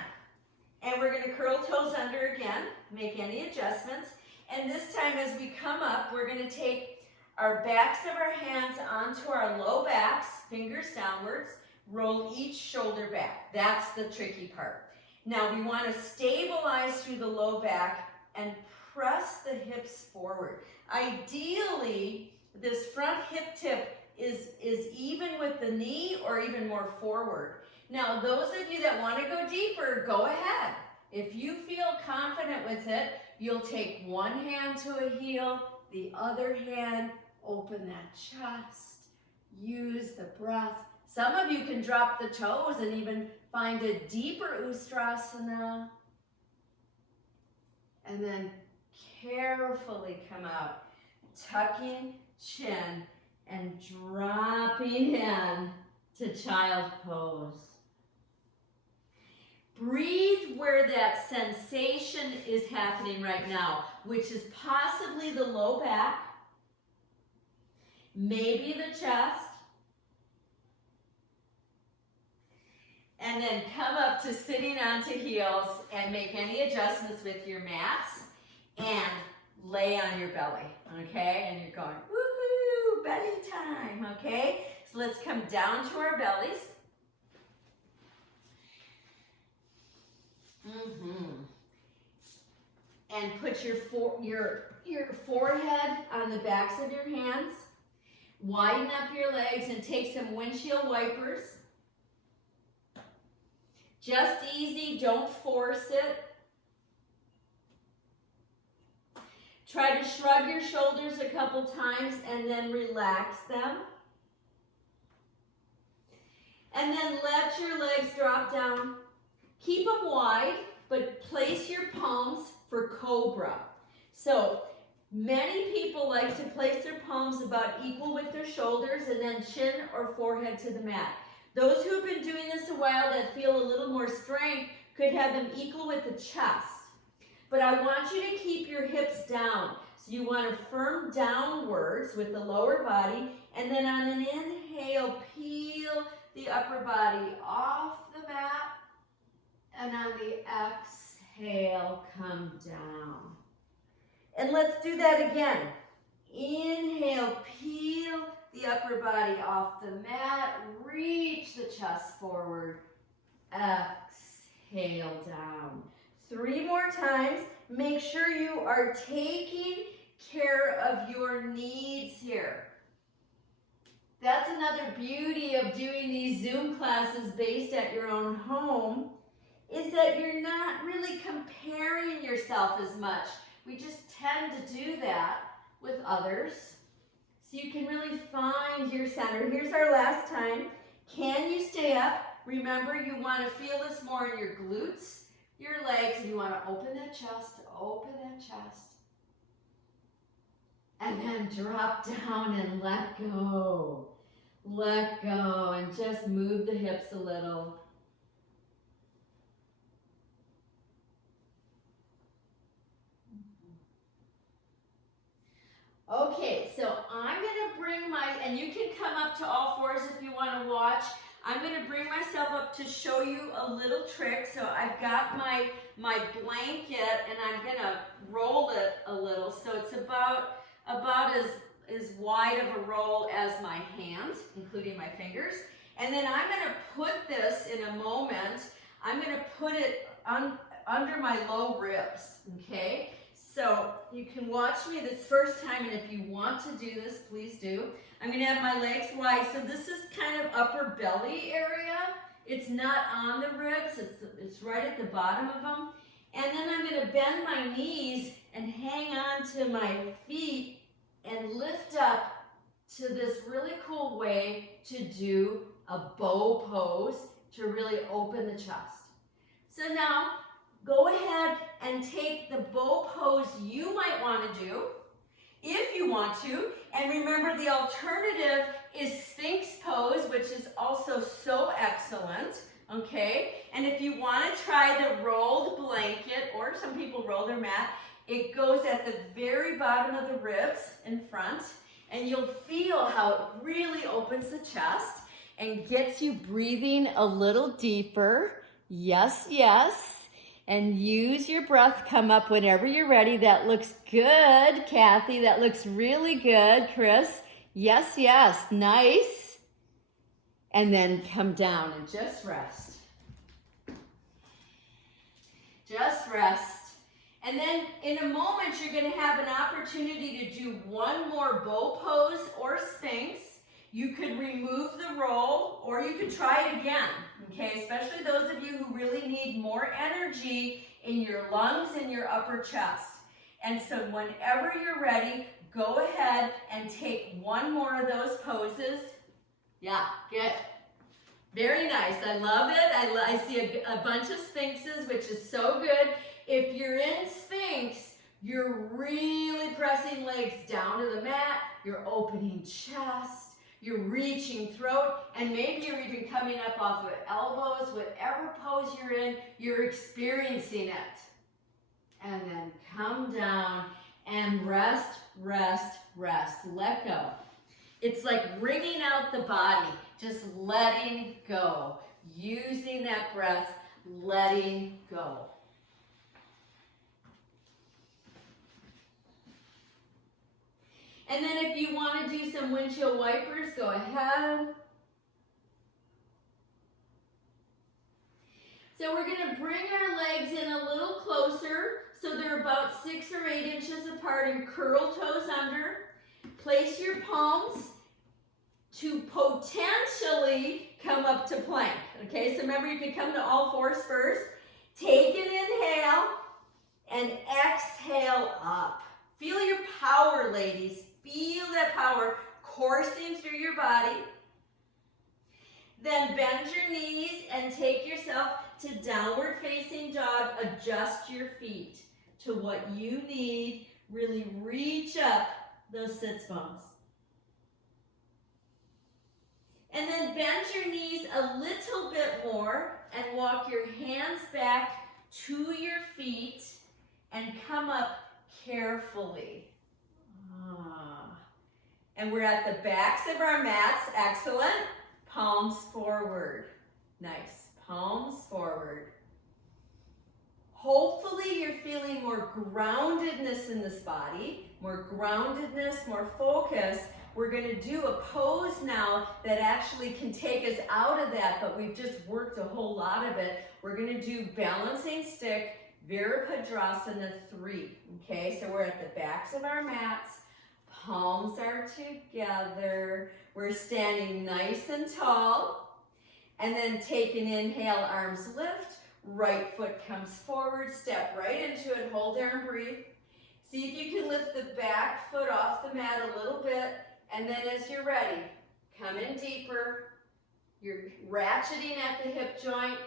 And we're going to curl toes under again, make any adjustments. And this time as we come up, we're going to take our backs of our hands onto our low backs, fingers downwards, roll each shoulder back. That's the tricky part. Now we want to stabilize through the low back and press the hips forward. Ideally, this front hip tip is even with the knee or even more forward. Now, those of you that want to go deeper, go ahead. If you feel confident with it, you'll take one hand to a heel, the other hand, open that chest, use the breath. Some of you can drop the toes and even find a deeper Ustrasana. And then carefully come out, tucking chin and dropping in to child pose. Breathe where that sensation is happening right now, which is possibly the low back, maybe the chest, and then come up to sitting onto heels and make any adjustments with your mats and lay on your belly, okay? And you're going, woohoo, belly time, okay? So let's come down to our bellies. And put your forehead on the backs of your hands. Widen up your legs and take some windshield wipers. Just easy, don't force it. Try to shrug your shoulders a couple times and then relax them. And then let your legs drop down. Keep them wide, but place your palms for Cobra. So many people like to place their palms about equal with their shoulders and then chin or forehead to the mat. Those who have been doing this a while that feel a little more strength could have them equal with the chest. But I want you to keep your hips down. So you want to firm downwards with the lower body, and then on an inhale, peel the upper body off the mat, and on the exhale, come down. And let's do that again. Inhale, peel the upper body off the mat, reach the chest forward, exhale down. 3 more times. Make sure you are taking care of your needs here. That's another beauty of doing these Zoom classes based at your own home, is that you're not really comparing yourself as much. We just tend to do that with others. So you can really find your center. Here's our last time. Can you stay up? Remember, you want to feel this more in your glutes, your legs, and you want to open that chest, and then drop down and let go. Let go and just move the hips a little. Okay, so I'm going to bring and you can come up to all fours if you want to watch. I'm going to bring myself up to show you a little trick. So I've got my blanket and I'm going to roll it a little. So it's about as wide of a roll as my hands, including my fingers. And then I'm going to put this in a moment. I'm going to put it under my low ribs, okay? So you can watch me this first time, and if you want to do this, please do. I'm going to have my legs wide. So this is kind of upper belly area. It's not on the ribs. It's right at the bottom of them. And then I'm going to bend my knees and hang on to my feet and lift up to this really cool way to do a bow pose to really open the chest. So now go ahead and take the bow pose you might want to do, if you want to. And remember, the alternative is Sphinx pose, which is also so excellent, okay? And if you want to try the rolled blanket, or some people roll their mat, it goes at the very bottom of the ribs in front, and you'll feel how it really opens the chest and gets you breathing a little deeper. Yes, yes. And use your breath, come up whenever you're ready. That looks good, Kathy. That looks really good, Chris. Yes, yes, nice. And then come down and just rest. Just rest. And then in a moment, you're going to have an opportunity to do one more bow pose or sphinx. You could remove the roll or you could try it again, okay? Especially those of you who really need more energy in your lungs and your upper chest. And so whenever you're ready, go ahead and take one more of those poses. Yeah, good. Very nice. I love it. I see a bunch of sphinxes, which is so good. If you're in sphinx, you're really pressing legs down to the mat. You're opening chest. You're reaching throat, and maybe you're even coming up off of elbows. Whatever pose you're in, you're experiencing it. And then come down and rest, rest, rest. Let go. It's like wringing out the body, just letting go. Using that breath, letting go. And then if you want to do some windshield wipers, go ahead. So we're going to bring our legs in a little closer, so they're about 6 or 8 inches apart, and curl toes under. Place your palms to potentially come up to plank. Okay, so remember you can come to all fours first. Take an inhale and exhale up. Feel your power, ladies. Feel that power coursing through your body. Then bend your knees and take yourself to downward facing dog. Adjust your feet to what you need. Really reach up those sits bones. And then bend your knees a little bit more and walk your hands back to your feet and come up carefully. And we're at the backs of our mats. Excellent. Palms forward. Nice. Palms forward. Hopefully you're feeling more groundedness in this body, more groundedness, more focus. We're going to do a pose now that actually can take us out of that, but we've just worked a whole lot of it. We're going to do balancing stick, Virabhadrasana 3. Okay, so we're at the backs of our mats. Palms are together. We're standing nice and tall. And then take an inhale, arms lift. Right foot comes forward. Step right into it. Hold there and breathe. See if you can lift the back foot off the mat a little bit. And then as you're ready, come in deeper. You're ratcheting at the hip joint.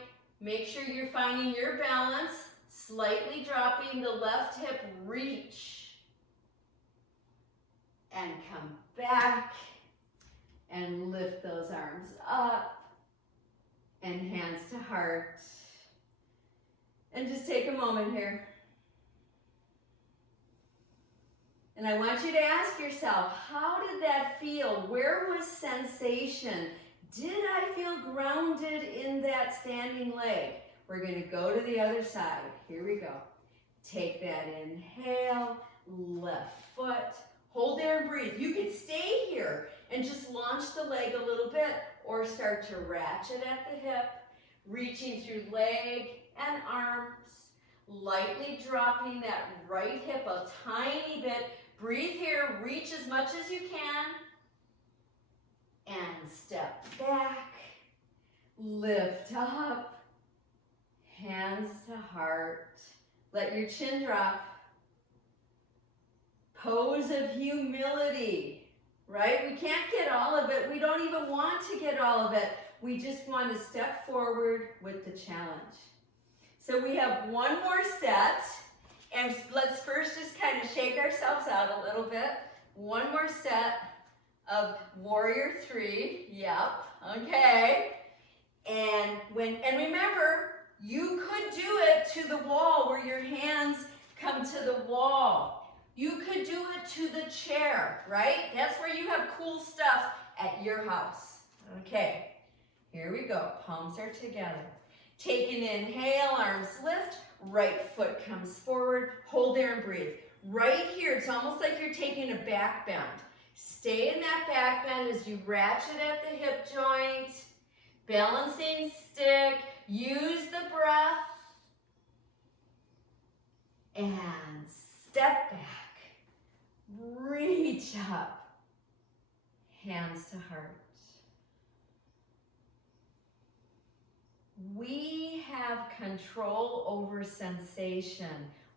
Make sure you're finding your balance. Slightly dropping the left hip. Reach. And come back and lift those arms up and hands to heart. And just take a moment here. And I want you to ask yourself, how did that feel? Where was sensation? Did I feel grounded in that standing leg? We're going to go to the other side. Here we go. Take that inhale, left foot. Hold there and breathe. You can stay here and just launch the leg a little bit or start to ratchet at the hip, reaching through leg and arms, lightly dropping that right hip a tiny bit. Breathe here, reach as much as you can, and step back, lift up, hands to heart. Let your chin drop. Pose of humility, right? We can't get all of it. We don't even want to get all of it. We just want to step forward with the challenge. So we have one more set, and let's first just kind of shake ourselves out a little bit. One more set of Warrior 3. Yep, okay. And remember, you could do it to the wall where your hands come to the wall. You could do it to the chair, right? That's where you have cool stuff at your house. Okay, here we go. Palms are together. Take an inhale, arms lift, right foot comes forward, hold there and breathe. Right here, it's almost like you're taking a back bend. Stay in that back bend as you ratchet at the hip joint, balancing stick, use the breath, and step back, reach up, hands to heart. We have control over sensation.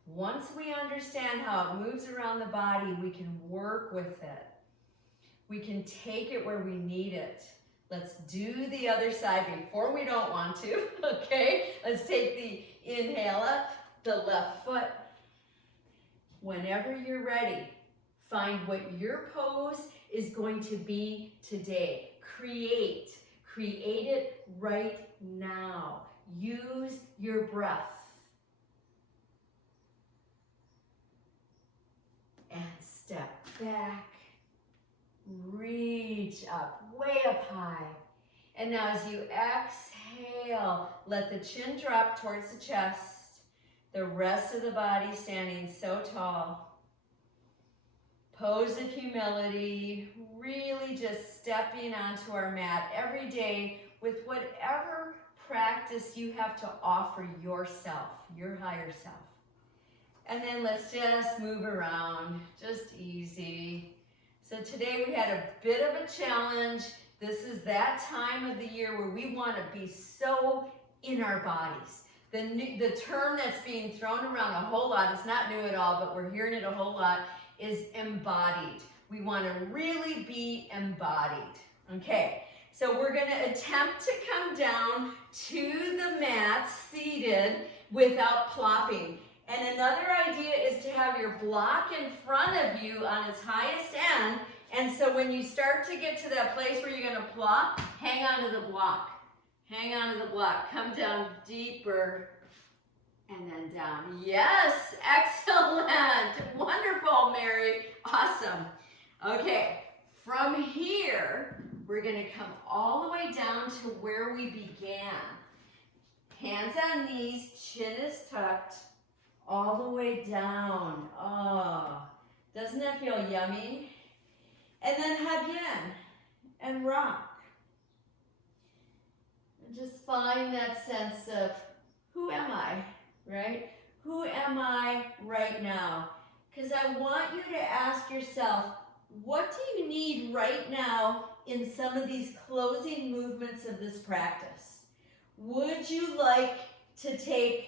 Once we understand how it moves around the body, we can work with it. We can take it where we need it. Let's do the other side before we don't want to, okay? Let's take the inhale up, the left foot. Whenever you're ready, find what your pose is going to be today. Create it right now. Use your breath. And step back, reach up, way up high. And now as you exhale, let the chin drop towards the chest. The rest of the body standing so tall. Pose of humility, really just stepping onto our mat every day with whatever practice you have to offer yourself, your higher self. And then let's just move around, just easy. So today we had a bit of a challenge. This is that time of the year where we want to be so in our bodies. The term that's being thrown around a whole lot, it's not new at all, but we're hearing it a whole lot, is embodied. We want to really be embodied. Okay, so we're going to attempt to come down to the mat seated without plopping. And another idea is to have your block in front of you on its highest end. And so when you start to get to that place where you're going to plop, hang on to the block. Hang on to the block. Come down deeper. And then down. Yes, excellent. Wonderful, Mary. Awesome. Okay, from here, we're going to come all the way down to where we began. Hands on knees, chin is tucked. All the way down. Oh, doesn't that feel yummy? And then hug in and rock. And just find that sense of, who am I, right? Who am I right now? Because I want you to ask yourself, what do you need right now in some of these closing movements of this practice? Would you like to take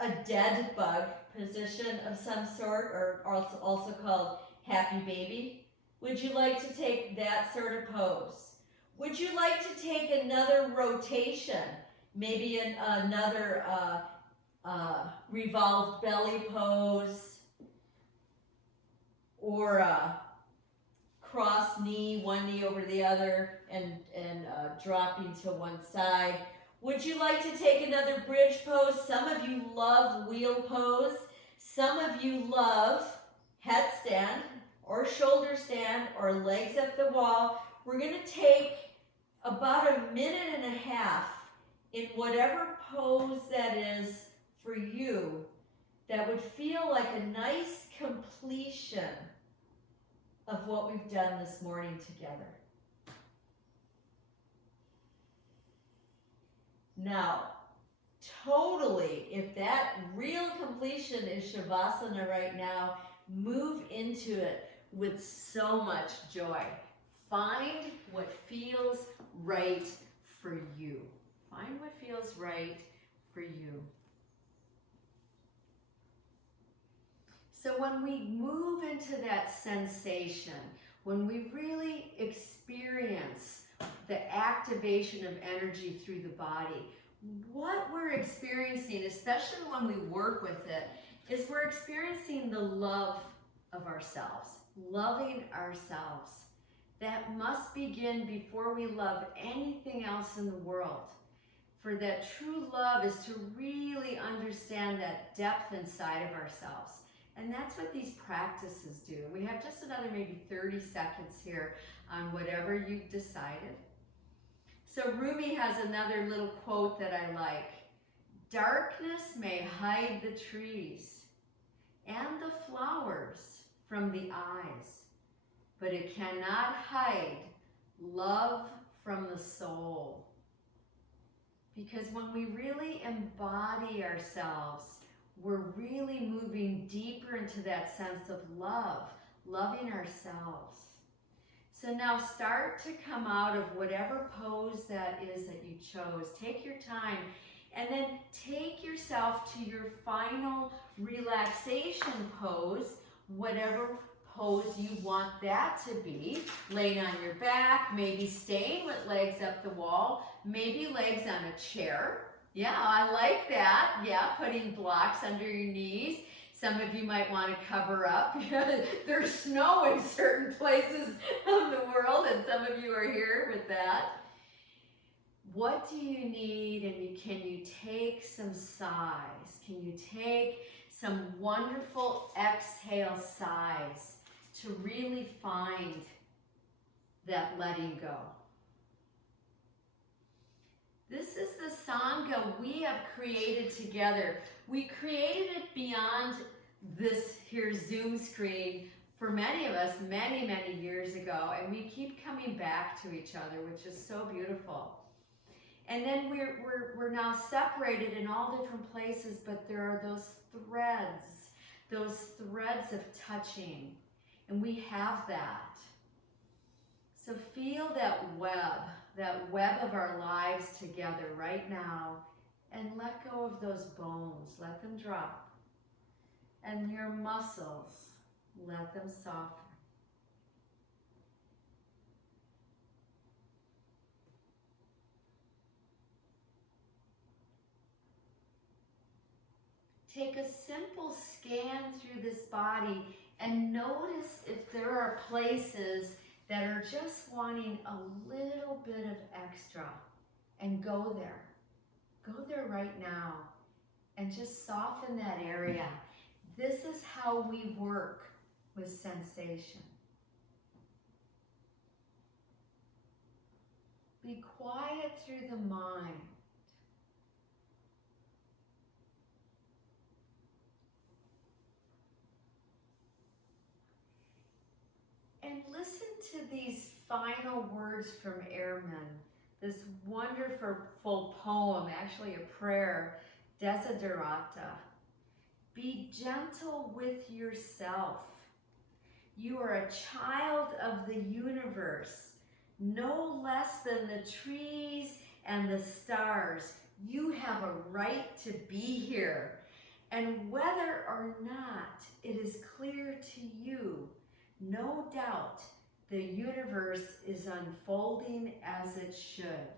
a dead bug position of some sort, or also called happy baby? Would you like to take that sort of pose? Would you like to take another rotation, maybe another revolved belly pose, or a cross knee, one knee over the other, and dropping to one side? Would you like to take another bridge pose? Some of you love wheel pose. Some of you love headstand or shoulder stand or legs up the wall. We're going to take about a minute and a half in whatever pose that is for you that would feel like a nice completion of what we've done this morning together. Now, totally, if that real completion is Shavasana right now, move into it with so much joy. Find what feels right for you. Find what feels right for you. So when we move into that sensation, when we really experience the activation of energy through the body, what we're experiencing, especially when we work with it, is we're experiencing the love of ourselves, loving ourselves. That must begin before we love anything else in the world. For that true love is to really understand that depth inside of ourselves. And that's what these practices do. We have just another maybe 30 seconds here on whatever you've decided. So Rumi has another little quote that I like. Darkness may hide the trees and the flowers from the eyes, but it cannot hide love from the soul. Because when we really embody ourselves, we're really moving deeper into that sense of love, loving ourselves. So now start to come out of whatever pose that is that you chose. Take your time and then take yourself to your final relaxation pose, whatever pose you want that to be. Laying on your back, maybe staying with legs up the wall, maybe legs on a chair. Yeah, I like that. Yeah, putting blocks under your knees. Some of you might want to cover up. There's snow in certain places of the world, and some of you are here with that. What do you need, and can you take some sighs? Can you take some wonderful exhale sighs to really find that letting go? This is the Sangha we have created together. We created it beyond this here Zoom screen for many of us many, many years ago, and we keep coming back to each other, which is so beautiful. And then we're now separated in all different places, but there are those threads of touching, and we have that. So feel that web of our lives together right now, and let go of those bones, let them drop. And your muscles, let them soften. Take a simple scan through this body and notice if there are places that are just wanting a little bit of extra, and go there. Go there right now and just soften that area. This is how we work with sensation. Be quiet through the mind. And listen to these final words from Airman, this wonderful poem, actually a prayer, Desiderata. Be gentle with yourself. You are a child of the universe, no less than the trees and the stars. You have a right to be here. And whether or not it is clear to you, no doubt the universe is unfolding as it should.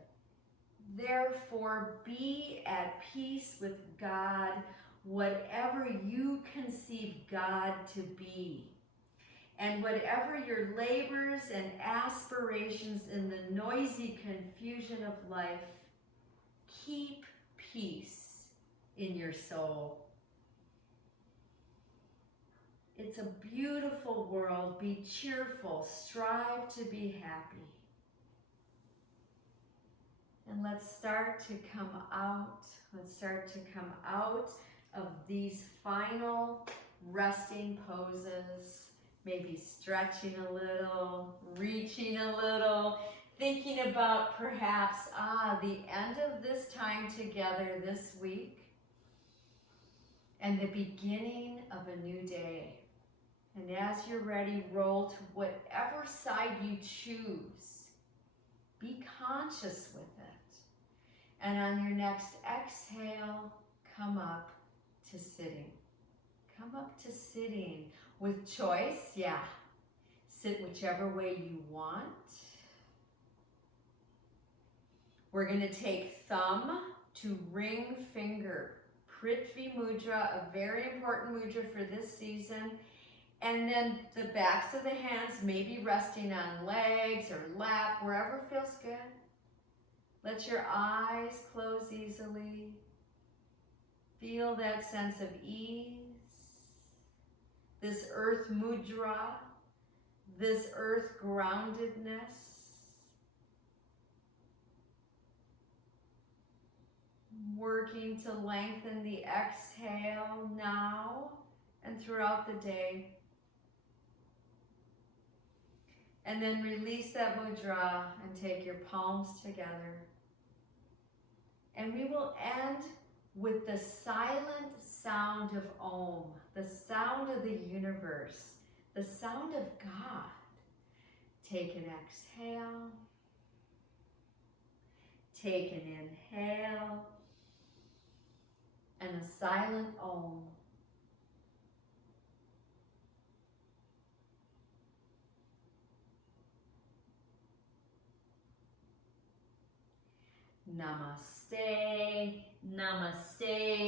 Therefore, be at peace with God, whatever you conceive God to be. And whatever your labors and aspirations in the noisy confusion of life, keep peace in your soul. It's a beautiful world. Be cheerful. Strive to be happy. And let's start to come out. Let's start to come out of these final resting poses. Maybe stretching a little, reaching a little, thinking about perhaps, the end of this time together this week and the beginning of a new day. And as you're ready, roll to whatever side you choose. Be conscious with it. And on your next exhale, come up to sitting. Come up to sitting with choice, yeah. Sit whichever way you want. We're going to take thumb to ring finger. Prithvi Mudra, a very important mudra for this season. And then the backs of the hands maybe resting on legs or lap, wherever feels good. Let your eyes close easily. Feel that sense of ease. This earth mudra, this earth groundedness. Working to lengthen the exhale now and throughout the day. And then release that mudra and take your palms together. And we will end with the silent sound of Om, the sound of the universe, the sound of God. Take an exhale. Take an inhale. And a silent Om. Namaste, namaste.